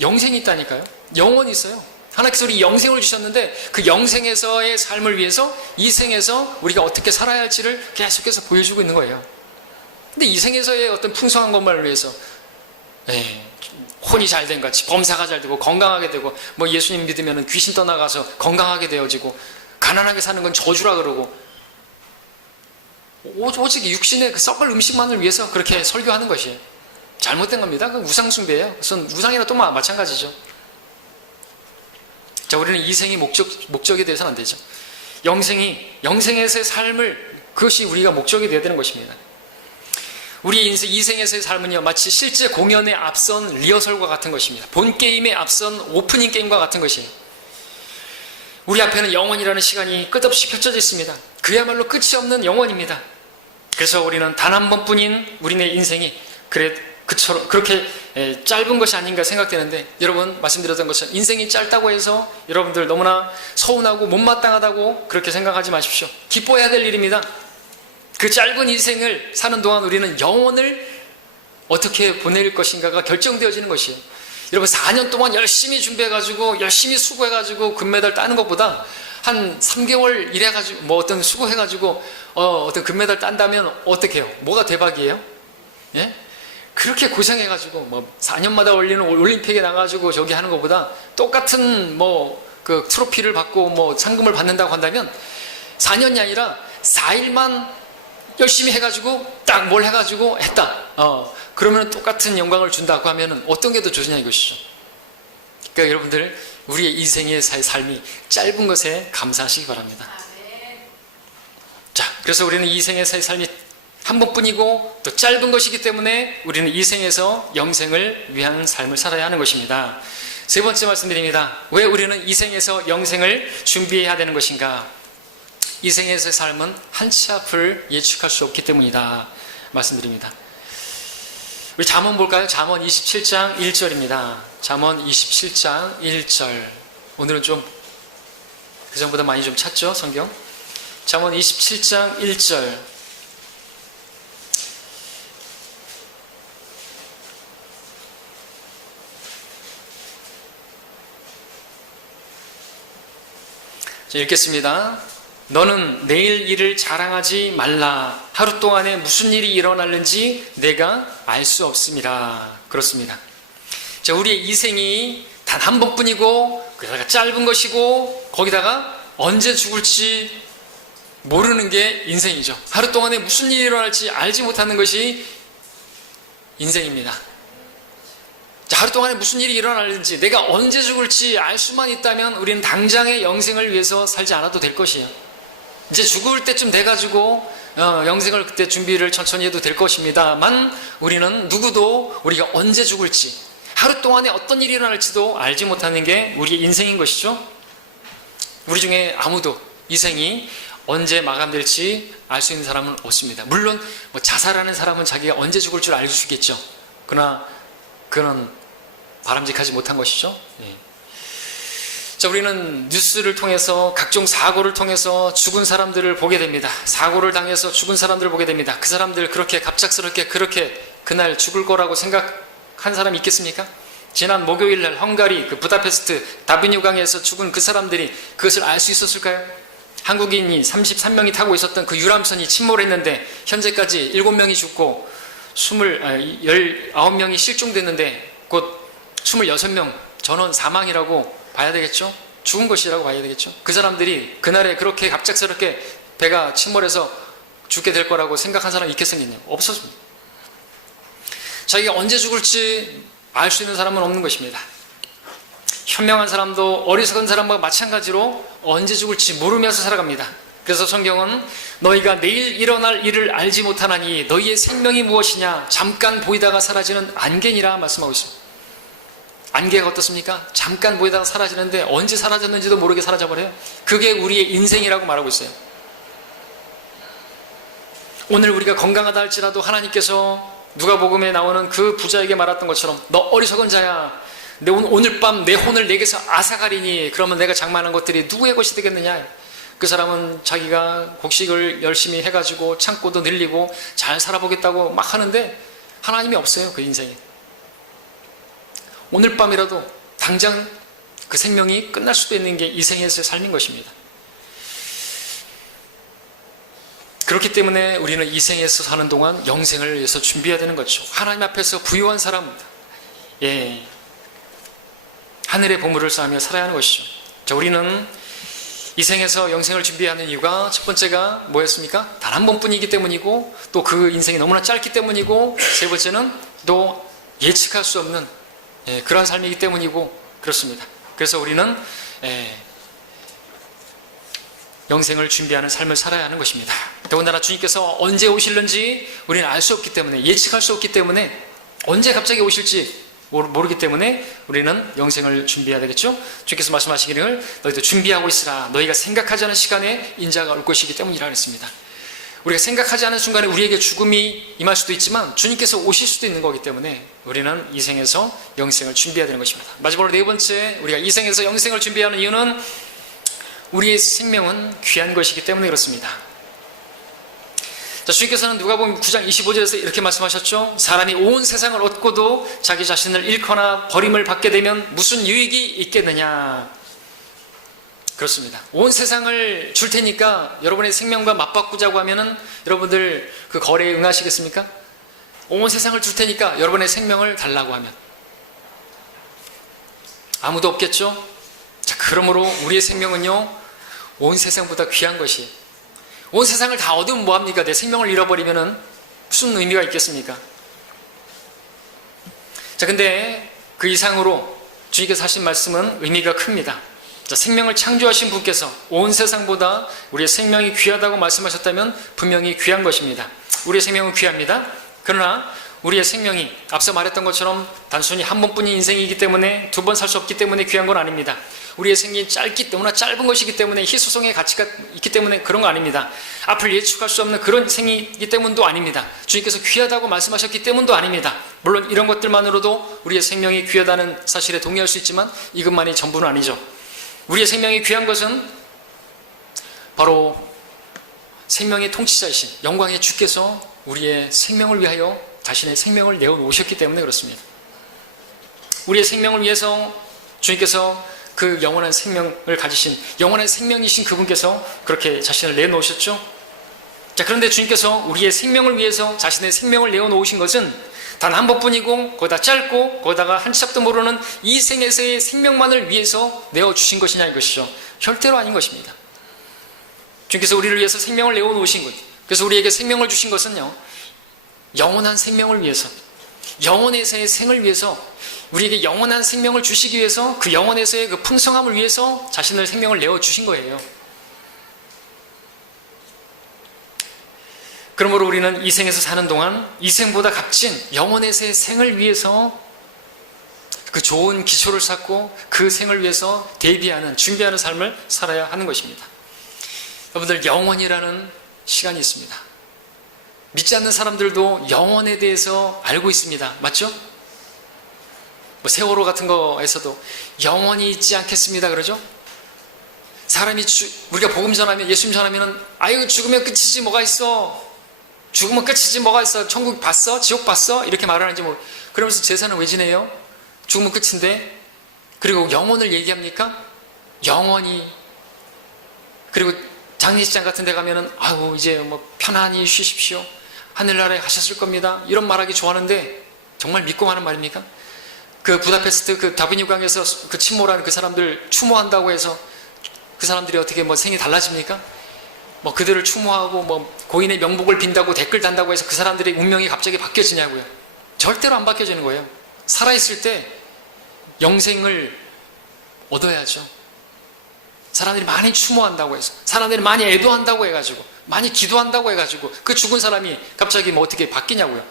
영생이 있다니까요. 영원이 있어요. 하나님께서 우리 영생을 주셨는데, 그 영생에서의 삶을 위해서 이 생에서 우리가 어떻게 살아야 할지를 계속해서 보여주고 있는 거예요. 근데 이 생에서의 어떤 풍성한 것만을 위해서 혼이 잘 된 같이, 범사가 잘 되고 건강하게 되고, 뭐 예수님 믿으면 귀신 떠나가서 건강하게 되어지고, 가난하게 사는 건 저주라 그러고, 오직 육신의 그 썩을 음식만을 위해서 그렇게 설교하는 것이에요. 잘못된 겁니다. 그 우상숭배예요. 그것은 우상이나 또 마찬가지죠. 자, 우리는 이 생이 목적이 되어서는 안 되죠. 영생에서의 삶을, 그것이 우리가 목적이 되어야 되는 것입니다. 우리 인생, 이 생에서의 삶은요, 마치 실제 공연에 앞선 리허설과 같은 것입니다. 본 게임에 앞선 오프닝 게임과 같은 것이에요. 우리 앞에는 영원이라는 시간이 끝없이 펼쳐져 있습니다. 그야말로 끝이 없는 영원입니다. 그래서 우리는 단 한 번뿐인 우리네 인생이 그렇게 짧은 것이 아닌가 생각되는데, 여러분, 말씀드렸던 것처럼 인생이 짧다고 해서 여러분들 너무나 서운하고 못마땅하다고 그렇게 생각하지 마십시오. 기뻐해야 될 일입니다. 그 짧은 인생을 사는 동안 우리는 영원을 어떻게 보낼 것인가가 결정되어지는 것이에요. 여러분, 4년 동안 열심히 준비해가지고, 열심히 수고해가지고 금메달 따는 것보다 한 3개월 일해가지고, 뭐 어떤 수고해가지고 어떤 금메달 딴다면 어떻게 해요? 뭐가 대박이에요? 예? 그렇게 고생해가지고 뭐 4년마다 올리는 올림픽에 나가지고 저기 하는 것보다 똑같은 그 트로피를 받고 상금을 받는다고 한다면, 4년이 아니라 4일만 열심히 해가지고 딱 뭘 해가지고 했다. 그러면 똑같은 영광을 준다고 하면 어떤 게 더 좋으냐 이것이죠. 그러니까 여러분들, 우리의 인생의 삶이 짧은 것에 감사하시기 바랍니다. 자, 그래서 우리는 이 생의 삶이 한 번뿐이고 또 짧은 것이기 때문에 우리는 이 생에서 영생을 위한 삶을 살아야 하는 것입니다. 세 번째 말씀드립니다. 왜 우리는 이 생에서 영생을 준비해야 되는 것인가? 이 생에서의 삶은 한 치 앞을 예측할 수 없기 때문이다 말씀드립니다. 우리 잠언 볼까요? 잠언 27장 1절입니다. 잠언 27장 1절. 오늘은 좀 그전보다 많이 좀 찾죠, 성경? 잠언 27장 1절. 자, 읽겠습니다. 너는 내일 일을 자랑하지 말라. 하루 동안에 무슨 일이 일어날는지 내가 알 수 없음이라. 그렇습니다. 자, 우리의 이 생이 단 한 번뿐이고, 거기다가 짧은 것이고, 거기다가 언제 죽을지 모르는 게 인생이죠. 하루 동안에 무슨 일이 일어날지 알지 못하는 것이 인생입니다. 자, 하루 동안에 무슨 일이 일어날는지, 내가 언제 죽을지 알 수만 있다면 우리는 당장의 영생을 위해서 살지 않아도 될 것이에요. 이제 죽을 때쯤 돼가지고 영생을 그때 준비를 천천히 해도 될 것입니다만, 우리는 누구도 우리가 언제 죽을지, 하루 동안에 어떤 일이 일어날지도 알지 못하는 게 우리의 인생인 것이죠. 우리 중에 아무도 이 생이 언제 마감될지 알 수 있는 사람은 없습니다. 물론 자살하는 사람은 자기가 언제 죽을 줄 알고 죽겠죠. 그러나 그는 바람직하지 못한 것이죠. 네. 자, 우리는 뉴스를 통해서, 각종 사고를 통해서 죽은 사람들을 보게 됩니다. 사고를 당해서 죽은 사람들을 보게 됩니다. 그 사람들 그렇게 갑작스럽게 그렇게 그날 죽을 거라고 생각한 사람이 있겠습니까? 지난 목요일 날 헝가리 그 부다페스트 다비뉴강에서 죽은 그 사람들이 그것을 알 수 있었을까요? 한국인이 33명이 타고 있었던 그 유람선이 침몰했는데 현재까지 7명이 죽고 19명이 실종됐는데 곧 26명 전원 사망이라고 봐야 되겠죠? 죽은 것이라고 봐야 되겠죠? 그 사람들이 그날에 그렇게 갑작스럽게 배가 침몰해서 죽게 될 거라고 생각한 사람이 있겠습니까? 없었습니다. 자기가 언제 죽을지 알 수 있는 사람은 없는 것입니다. 현명한 사람도 어리석은 사람과 마찬가지로 언제 죽을지 모르면서 살아갑니다. 그래서 성경은 너희가 내일 일어날 일을 알지 못하나니 너희의 생명이 무엇이냐 잠깐 보이다가 사라지는 안개니라 말씀하고 있습니다. 안개가 어떻습니까? 잠깐 보이다가 사라지는데 언제 사라졌는지도 모르게 사라져버려요. 그게 우리의 인생이라고 말하고 있어요. 오늘 우리가 건강하다 할지라도 하나님께서 누가복음에 나오는 그 부자에게 말했던 것처럼 너 어리석은 자야, 오늘 밤 내 혼을 내게서 앗아가리니 그러면 내가 장만한 것들이 누구의 것이 되겠느냐. 그 사람은 자기가 곡식을 열심히 해가지고 창고도 늘리고 잘 살아보겠다고 막 하는데 하나님이 없어요. 그 인생에. 오늘 밤이라도 당장 그 생명이 끝날 수도 있는 게 이 생에서의 삶인 것입니다. 그렇기 때문에 우리는 이 생에서 사는 동안 영생을 위해서 준비해야 되는 거죠. 하나님 앞에서 부유한 사람, 하늘의 보물을 쌓으며 살아야 하는 것이죠. 자, 우리는 이 생에서 영생을 준비하는 이유가 첫 번째가 뭐였습니까? 단 한 번뿐이기 때문이고 또 그 인생이 너무나 짧기 때문이고 세 번째는 또 예측할 수 없는 그러한 삶이기 때문이고 그렇습니다. 그래서 우리는 영생을 준비하는 삶을 살아야 하는 것입니다. 더군다나 주님께서 언제 오실는지 우리는 알 수 없기 때문에 예측할 수 없기 때문에 언제 갑자기 오실지 모르기 때문에 우리는 영생을 준비해야 되겠죠. 주께서 말씀하시기를 너희도 준비하고 있으라 너희가 생각하지 않은 시간에 인자가 올 것이기 때문이라 그랬습니다. 우리가 생각하지 않은 순간에 우리에게 죽음이 임할 수도 있지만 주님께서 오실 수도 있는 거기 때문에 우리는 이 생에서 영생을 준비해야 되는 것입니다. 마지막으로 네 번째, 우리가 이 생에서 영생을 준비하는 이유는 우리의 생명은 귀한 것이기 때문에 그렇습니다. 자, 주님께서는 누가복음 9장 25절에서 이렇게 말씀하셨죠. 사람이 온 세상을 얻고도 자기 자신을 잃거나 버림을 받게 되면 무슨 유익이 있겠느냐. 그렇습니다. 온 세상을 줄 테니까 여러분의 생명과 맞바꾸자고 하면은 여러분들 그 거래에 응하시겠습니까? 온 세상을 줄 테니까 여러분의 생명을 달라고 하면 아무도 없겠죠? 자, 그러므로 우리의 생명은요 온 세상보다 귀한 것이에요. 온 세상을 다 얻으면 뭐합니까? 내 생명을 잃어버리면은 무슨 의미가 있겠습니까? 자, 근데 그 이상으로 주님께서 하신 말씀은 의미가 큽니다. 자, 생명을 창조하신 분께서 온 세상보다 우리의 생명이 귀하다고 말씀하셨다면 분명히 귀한 것입니다. 우리의 생명은 귀합니다. 그러나 우리의 생명이 앞서 말했던 것처럼 단순히 한 번뿐인 인생이기 때문에 두 번 살 수 없기 때문에 귀한 건 아닙니다. 우리의 생이 너무나 짧은 것이기 때문에 희소성의 가치가 있기 때문에 그런 거 아닙니다. 앞을 예측할 수 없는 그런 생이기 때문도 아닙니다. 주님께서 귀하다고 말씀하셨기 때문도 아닙니다. 물론 이런 것들만으로도 우리의 생명이 귀하다는 사실에 동의할 수 있지만 이것만이 전부는 아니죠. 우리의 생명이 귀한 것은 바로 생명의 통치자이신 영광의 주께서 우리의 생명을 위하여 자신의 생명을 내어놓으셨기 때문에 그렇습니다. 우리의 생명을 위해서 주님께서 그 영원한 생명을 가지신 영원한 생명이신 그분께서 그렇게 자신을 내놓으셨죠. 자, 그런데 주님께서 우리의 생명을 위해서 자신의 생명을 내어놓으신 것은 단 한 번뿐이고 거기다 짧고 거기다가 한 치 앞도 모르는 이 생에서의 생명만을 위해서 내어주신 것이냐 이것이죠. 절대로 아닌 것입니다. 주님께서 우리를 위해서 생명을 내어놓으신 것, 그래서 우리에게 생명을 주신 것은요 영원한 생명을 위해서, 영원에서의 생을 위해서, 우리에게 영원한 생명을 주시기 위해서 그 영원에서의 그 풍성함을 위해서 자신의 생명을 내어주신 거예요. 그러므로 우리는 이 생에서 사는 동안 이 생보다 값진 영원에서의 생을 위해서 그 좋은 기초를 쌓고 그 생을 위해서 대비하는, 준비하는 삶을 살아야 하는 것입니다. 여러분들, 영원이라는 시간이 있습니다. 믿지 않는 사람들도 영원에 대해서 알고 있습니다. 맞죠? 뭐 세월호 같은 거에서도 영원히 있지 않겠습니다 그러죠? 사람이 우리가 복음 전하면, 예수님 전하면은 아유 죽으면 끝이지 뭐가 있어, 죽으면 끝이지 뭐가 있어, 천국 봤어? 지옥 봤어? 이렇게 말하는지 그러면서 제사는 왜 지내요? 죽으면 끝인데, 그리고 영혼을 얘기합니까? 영원히. 그리고 장례식장 같은 데 가면은 아우 이제 뭐 편안히 쉬십시오, 하늘나라에 가셨을 겁니다, 이런 말하기 좋아하는데 정말 믿고 하는 말입니까? 그 부다페스트 그 다비뉴강에서 그 침몰한 그 사람들 추모한다고 해서 그 사람들이 어떻게 뭐 생이 달라집니까? 뭐 그들을 추모하고 뭐 고인의 명복을 빈다고 댓글 단다고 해서 그 사람들의 운명이 갑자기 바뀌어지냐고요? 절대로 안 바뀌어지는 거예요. 살아있을 때 영생을 얻어야죠. 사람들이 많이 추모한다고 해서, 사람들이 많이 애도한다고 해가지고, 많이 기도한다고 해가지고 그 죽은 사람이 갑자기 뭐 어떻게 바뀌냐고요?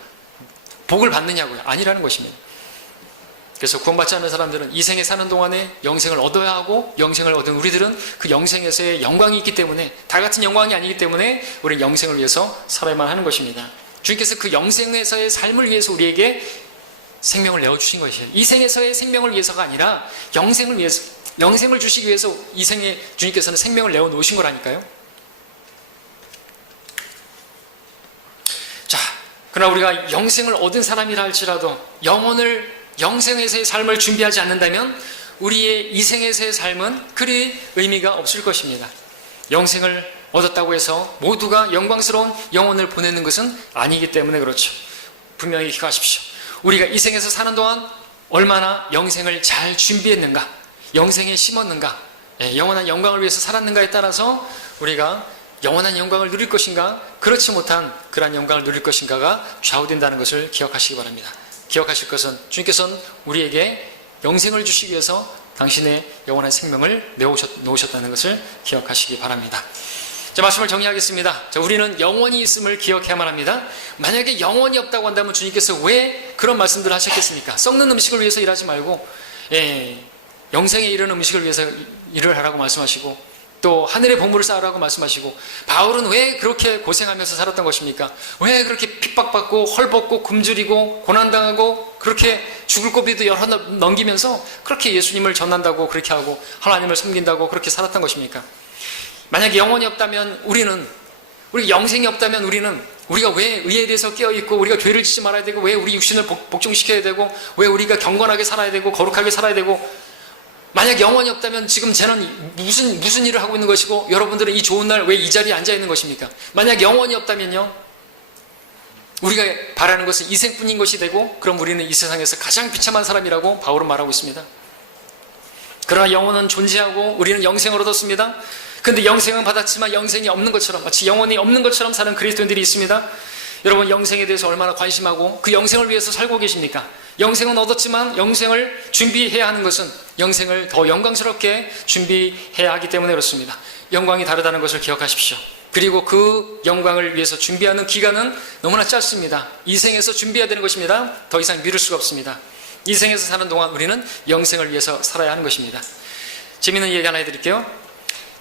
복을 받느냐고요? 아니라는 것입니다. 그래서 구원받지 않는 사람들은 이 생에 사는 동안에 영생을 얻어야 하고, 영생을 얻은 우리들은 그 영생에서의 영광이 있기 때문에, 다 같은 영광이 아니기 때문에 우리는 영생을 위해서 살아야만 하는 것입니다. 주님께서 그 영생에서의 삶을 위해서 우리에게 생명을 내어주신 것이에요. 이 생에서의 생명을 위해서가 아니라 영생을 위해서, 영생을 주시기 위해서 이 생에 주님께서는 생명을 내어놓으신 거라니까요. 자, 그러나 우리가 영생을 얻은 사람이라 할지라도 영생에서의 삶을 준비하지 않는다면 우리의 이 생에서의 삶은 그리 의미가 없을 것입니다. 영생을 얻었다고 해서 모두가 영광스러운 영혼을 보내는 것은 아니기 때문에 그렇죠. 분명히 기억하십시오. 우리가 이 생에서 사는 동안 얼마나 영생을 잘 준비했는가, 영생에 심었는가, 영원한 영광을 위해서 살았는가에 따라서 우리가 영원한 영광을 누릴 것인가, 그렇지 못한 그러한 영광을 누릴 것인가가 좌우된다는 것을 기억하시기 바랍니다. 기억하실 것은 주님께서는 우리에게 영생을 주시기 위해서 당신의 영원한 생명을 내어놓으셨다는 것을 기억하시기 바랍니다. 자, 말씀을 정리하겠습니다. 자, 우리는 영원히 있음을 기억해야만 합니다. 만약에 영원히 없다고 한다면 주님께서 왜 그런 말씀들을 하셨겠습니까? 썩는 음식을 위해서 일하지 말고 영생에 이르는 음식을 위해서 일을 하라고 말씀하시고, 또 하늘의 보물을 쌓으라고 말씀하시고, 바울은 왜 그렇게 고생하면서 살았던 것입니까? 왜 그렇게 핍박받고 헐벗고 굶주리고 고난당하고 그렇게 죽을 고비도 여러 번 넘기면서 그렇게 예수님을 전한다고 그렇게 하고 하나님을 섬긴다고 그렇게 살았던 것입니까? 만약에 영혼이 없다면 우리 영생이 없다면 우리가 왜 의에 대해서 깨어있고, 우리가 죄를 짓지 말아야 되고, 왜 우리 육신을 복종시켜야 되고, 왜 우리가 경건하게 살아야 되고 거룩하게 살아야 되고, 만약 영혼이 없다면 지금 쟤는 무슨 일을 하고 있는 것이고, 여러분들은 이 좋은 날 왜 이 자리에 앉아 있는 것입니까? 만약 영혼이 없다면요, 우리가 바라는 것은 이 생뿐인 것이 되고, 그럼 우리는 이 세상에서 가장 비참한 사람이라고 바울은 말하고 있습니다. 그러나 영혼은 존재하고 우리는 영생을 얻었습니다. 근데 영생은 받았지만 영생이 없는 것처럼, 마치 영혼이 없는 것처럼 사는 그리스도인들이 있습니다. 여러분, 영생에 대해서 얼마나 관심하고 그 영생을 위해서 살고 계십니까? 영생은 얻었지만 영생을 준비해야 하는 것은 영생을 더 영광스럽게 준비해야 하기 때문에 그렇습니다. 영광이 다르다는 것을 기억하십시오. 그리고 그 영광을 위해서 준비하는 기간은 너무나 짧습니다. 이 생에서 준비해야 되는 것입니다. 더 이상 미룰 수가 없습니다. 이 생에서 사는 동안 우리는 영생을 위해서 살아야 하는 것입니다. 재미있는 얘기 하나 해드릴게요.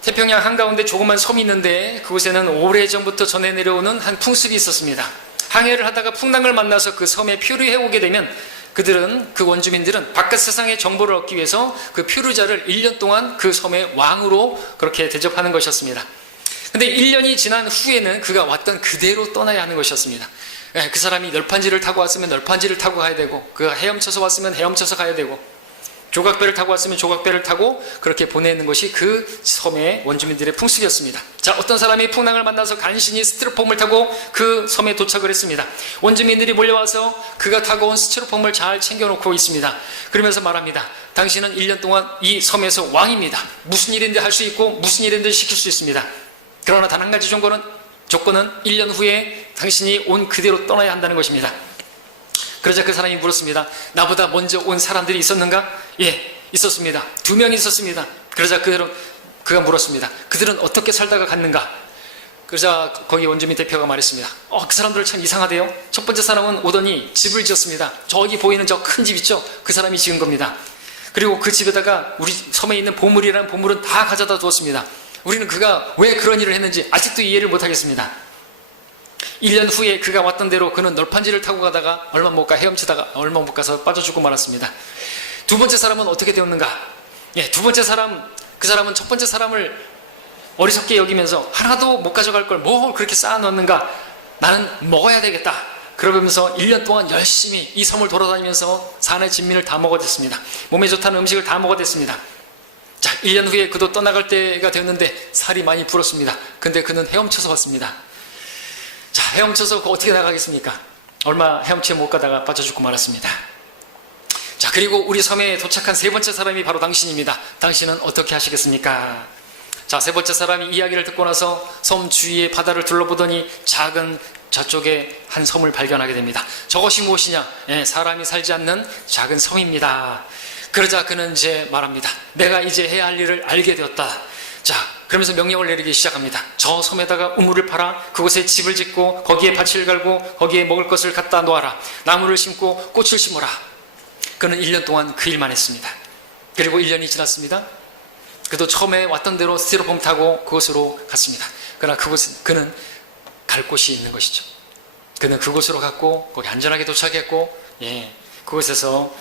태평양 한가운데 조그만 섬이 있는데 그곳에는 오래전부터 전해 내려오는 한 풍습이 있었습니다. 항해를 하다가 풍랑을 만나서 그 섬에 표류해 오게 되면 그 원주민들은 바깥 세상의 정보를 얻기 위해서 그 표류자를 1년 동안 그 섬의 왕으로 그렇게 대접하는 것이었습니다. 근데 1년이 지난 후에는 그가 왔던 그대로 떠나야 하는 것이었습니다. 그 사람이 널판지를 타고 왔으면 널판지를 타고 가야 되고, 그가 헤엄쳐서 왔으면 헤엄쳐서 가야 되고, 조각배를 타고 왔으면 조각배를 타고 그렇게 보내는 것이 그 섬의 원주민들의 풍습이었습니다. 자, 어떤 사람이 풍랑을 만나서 간신히 스티로폼을 타고 그 섬에 도착을 했습니다. 원주민들이 몰려와서 그가 타고 온 스티로폼을 잘 챙겨놓고 있습니다. 그러면서 말합니다. 당신은 1년 동안 이 섬에서 왕입니다. 무슨 일인지 할 수 있고 무슨 일인지 시킬 수 있습니다. 그러나 단 한 가지 조건은 1년 후에 당신이 온 그대로 떠나야 한다는 것입니다. 그러자 그 사람이 물었습니다. 나보다 먼저 온 사람들이 있었는가? 예, 있었습니다. 2명이 있었습니다. 그러자 그가 물었습니다. 그들은 어떻게 살다가 갔는가? 그러자 거기 원주민 대표가 말했습니다. 그 사람들 참 이상하대요. 첫 번째 사람은 오더니 집을 지었습니다. 저기 보이는 저 큰 집 있죠? 그 사람이 지은 겁니다. 그리고 그 집에다가 우리 섬에 있는 보물이라는 보물은 다 가져다 두었습니다. 우리는 그가 왜 그런 일을 했는지 아직도 이해를 못하겠습니다. 1년 후에 그가 왔던 대로 그는 널판지를 타고 가다가 얼마 못 가 헤엄치다가 얼마 못 가서 빠져 죽고 말았습니다. 두 번째 사람은 어떻게 되었는가? 두 번째 사람, 그 사람은 첫 번째 사람을 어리석게 여기면서 하나도 못 가져갈 걸 뭘 그렇게 쌓아놓는가? 나는 먹어야 되겠다. 그러면서 1년 동안 열심히 이 섬을 돌아다니면서 산의 진미를 다 먹어댔습니다. 몸에 좋다는 음식을 다 먹어댔습니다. 자, 1년 후에 그도 떠나갈 때가 되었는데 살이 많이 불었습니다. 근데 그는 헤엄쳐서 왔습니다. 자, 헤엄쳐서 어떻게 나가겠습니까? 얼마 헤엄쳐 못 가다가 빠져 죽고 말았습니다. 자, 그리고 우리 섬에 도착한 세 번째 사람이 바로 당신입니다. 당신은 어떻게 하시겠습니까? 자, 세 번째 사람이 이야기를 듣고 나서 섬 주위의 바다를 둘러보더니 작은 저쪽에 한 섬을 발견하게 됩니다. 저것이 무엇이냐? 사람이 살지 않는 작은 섬입니다. 그러자 그는 이제 말합니다. 내가 이제 해야 할 일을 알게 되었다. 자, 그러면서 명령을 내리기 시작합니다. 저 섬에다가 우물을 파라. 그곳에 집을 짓고 거기에 밭을 갈고 거기에 먹을 것을 갖다 놓아라. 나무를 심고 꽃을 심어라. 그는 1년 동안 그 일만 했습니다. 그리고 1년이 지났습니다. 그도 처음에 왔던 대로 스티로폼 타고 그곳으로 갔습니다. 그러나 그는 갈 곳이 있는 것이죠. 그는 그곳으로 갔고 거기 안전하게 도착했고 그곳에서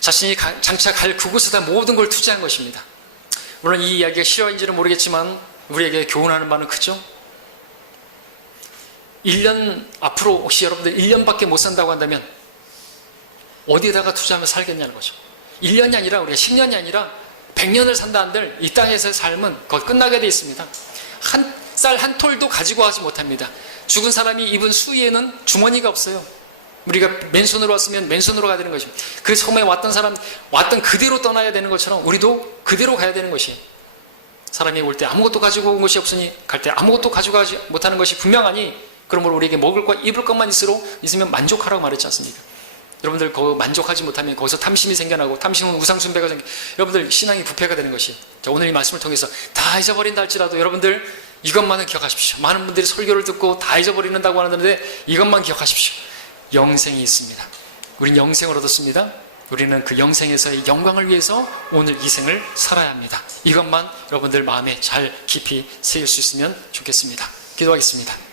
자신이 장차 갈 그곳에다 모든 걸 투자한 것입니다. 물론 이 이야기가 실화인지는 모르겠지만 우리에게 교훈하는 바는 크죠. 1년 앞으로 혹시 여러분들 1년밖에 못 산다고 한다면 어디에다가 투자하면 살겠냐는 거죠. 1년이 아니라 우리가 10년이 아니라 100년을 산다 한들 이 땅에서의 삶은 거의 끝나게 되어 있습니다. 한 쌀 한 톨도 가지고 가지 못합니다. 죽은 사람이 입은 수의에는 주머니가 없어요. 우리가 맨손으로 왔으면 맨손으로 가야 되는 것입니다. 그 섬에 왔던 사람 왔던 그대로 떠나야 되는 것처럼 우리도 그대로 가야 되는 것이에요. 사람이 올 때 아무것도 가지고 온 것이 없으니 갈 때 아무것도 가져가지 못하는 것이 분명하니 그러므로 우리에게 먹을 것 입을 것만 있으면 만족하라고 말했지 않습니까? 여러분들 거기 만족하지 못하면 거기서 탐심이 생겨나고 탐심은 우상숭배가 여러분들 신앙이 부패가 되는 것이에요. 자, 오늘 이 말씀을 통해서 다 잊어버린다 할지라도 여러분들 이것만은 기억하십시오. 많은 분들이 설교를 듣고 다 잊어버린다고 하는데 이것만 기억하십시오. 영생이 있습니다. 우린 영생을 얻었습니다. 우리는 그 영생에서의 영광을 위해서 오늘 이 생을 살아야 합니다. 이것만 여러분들 마음에 잘 깊이 새길 수 있으면 좋겠습니다. 기도하겠습니다.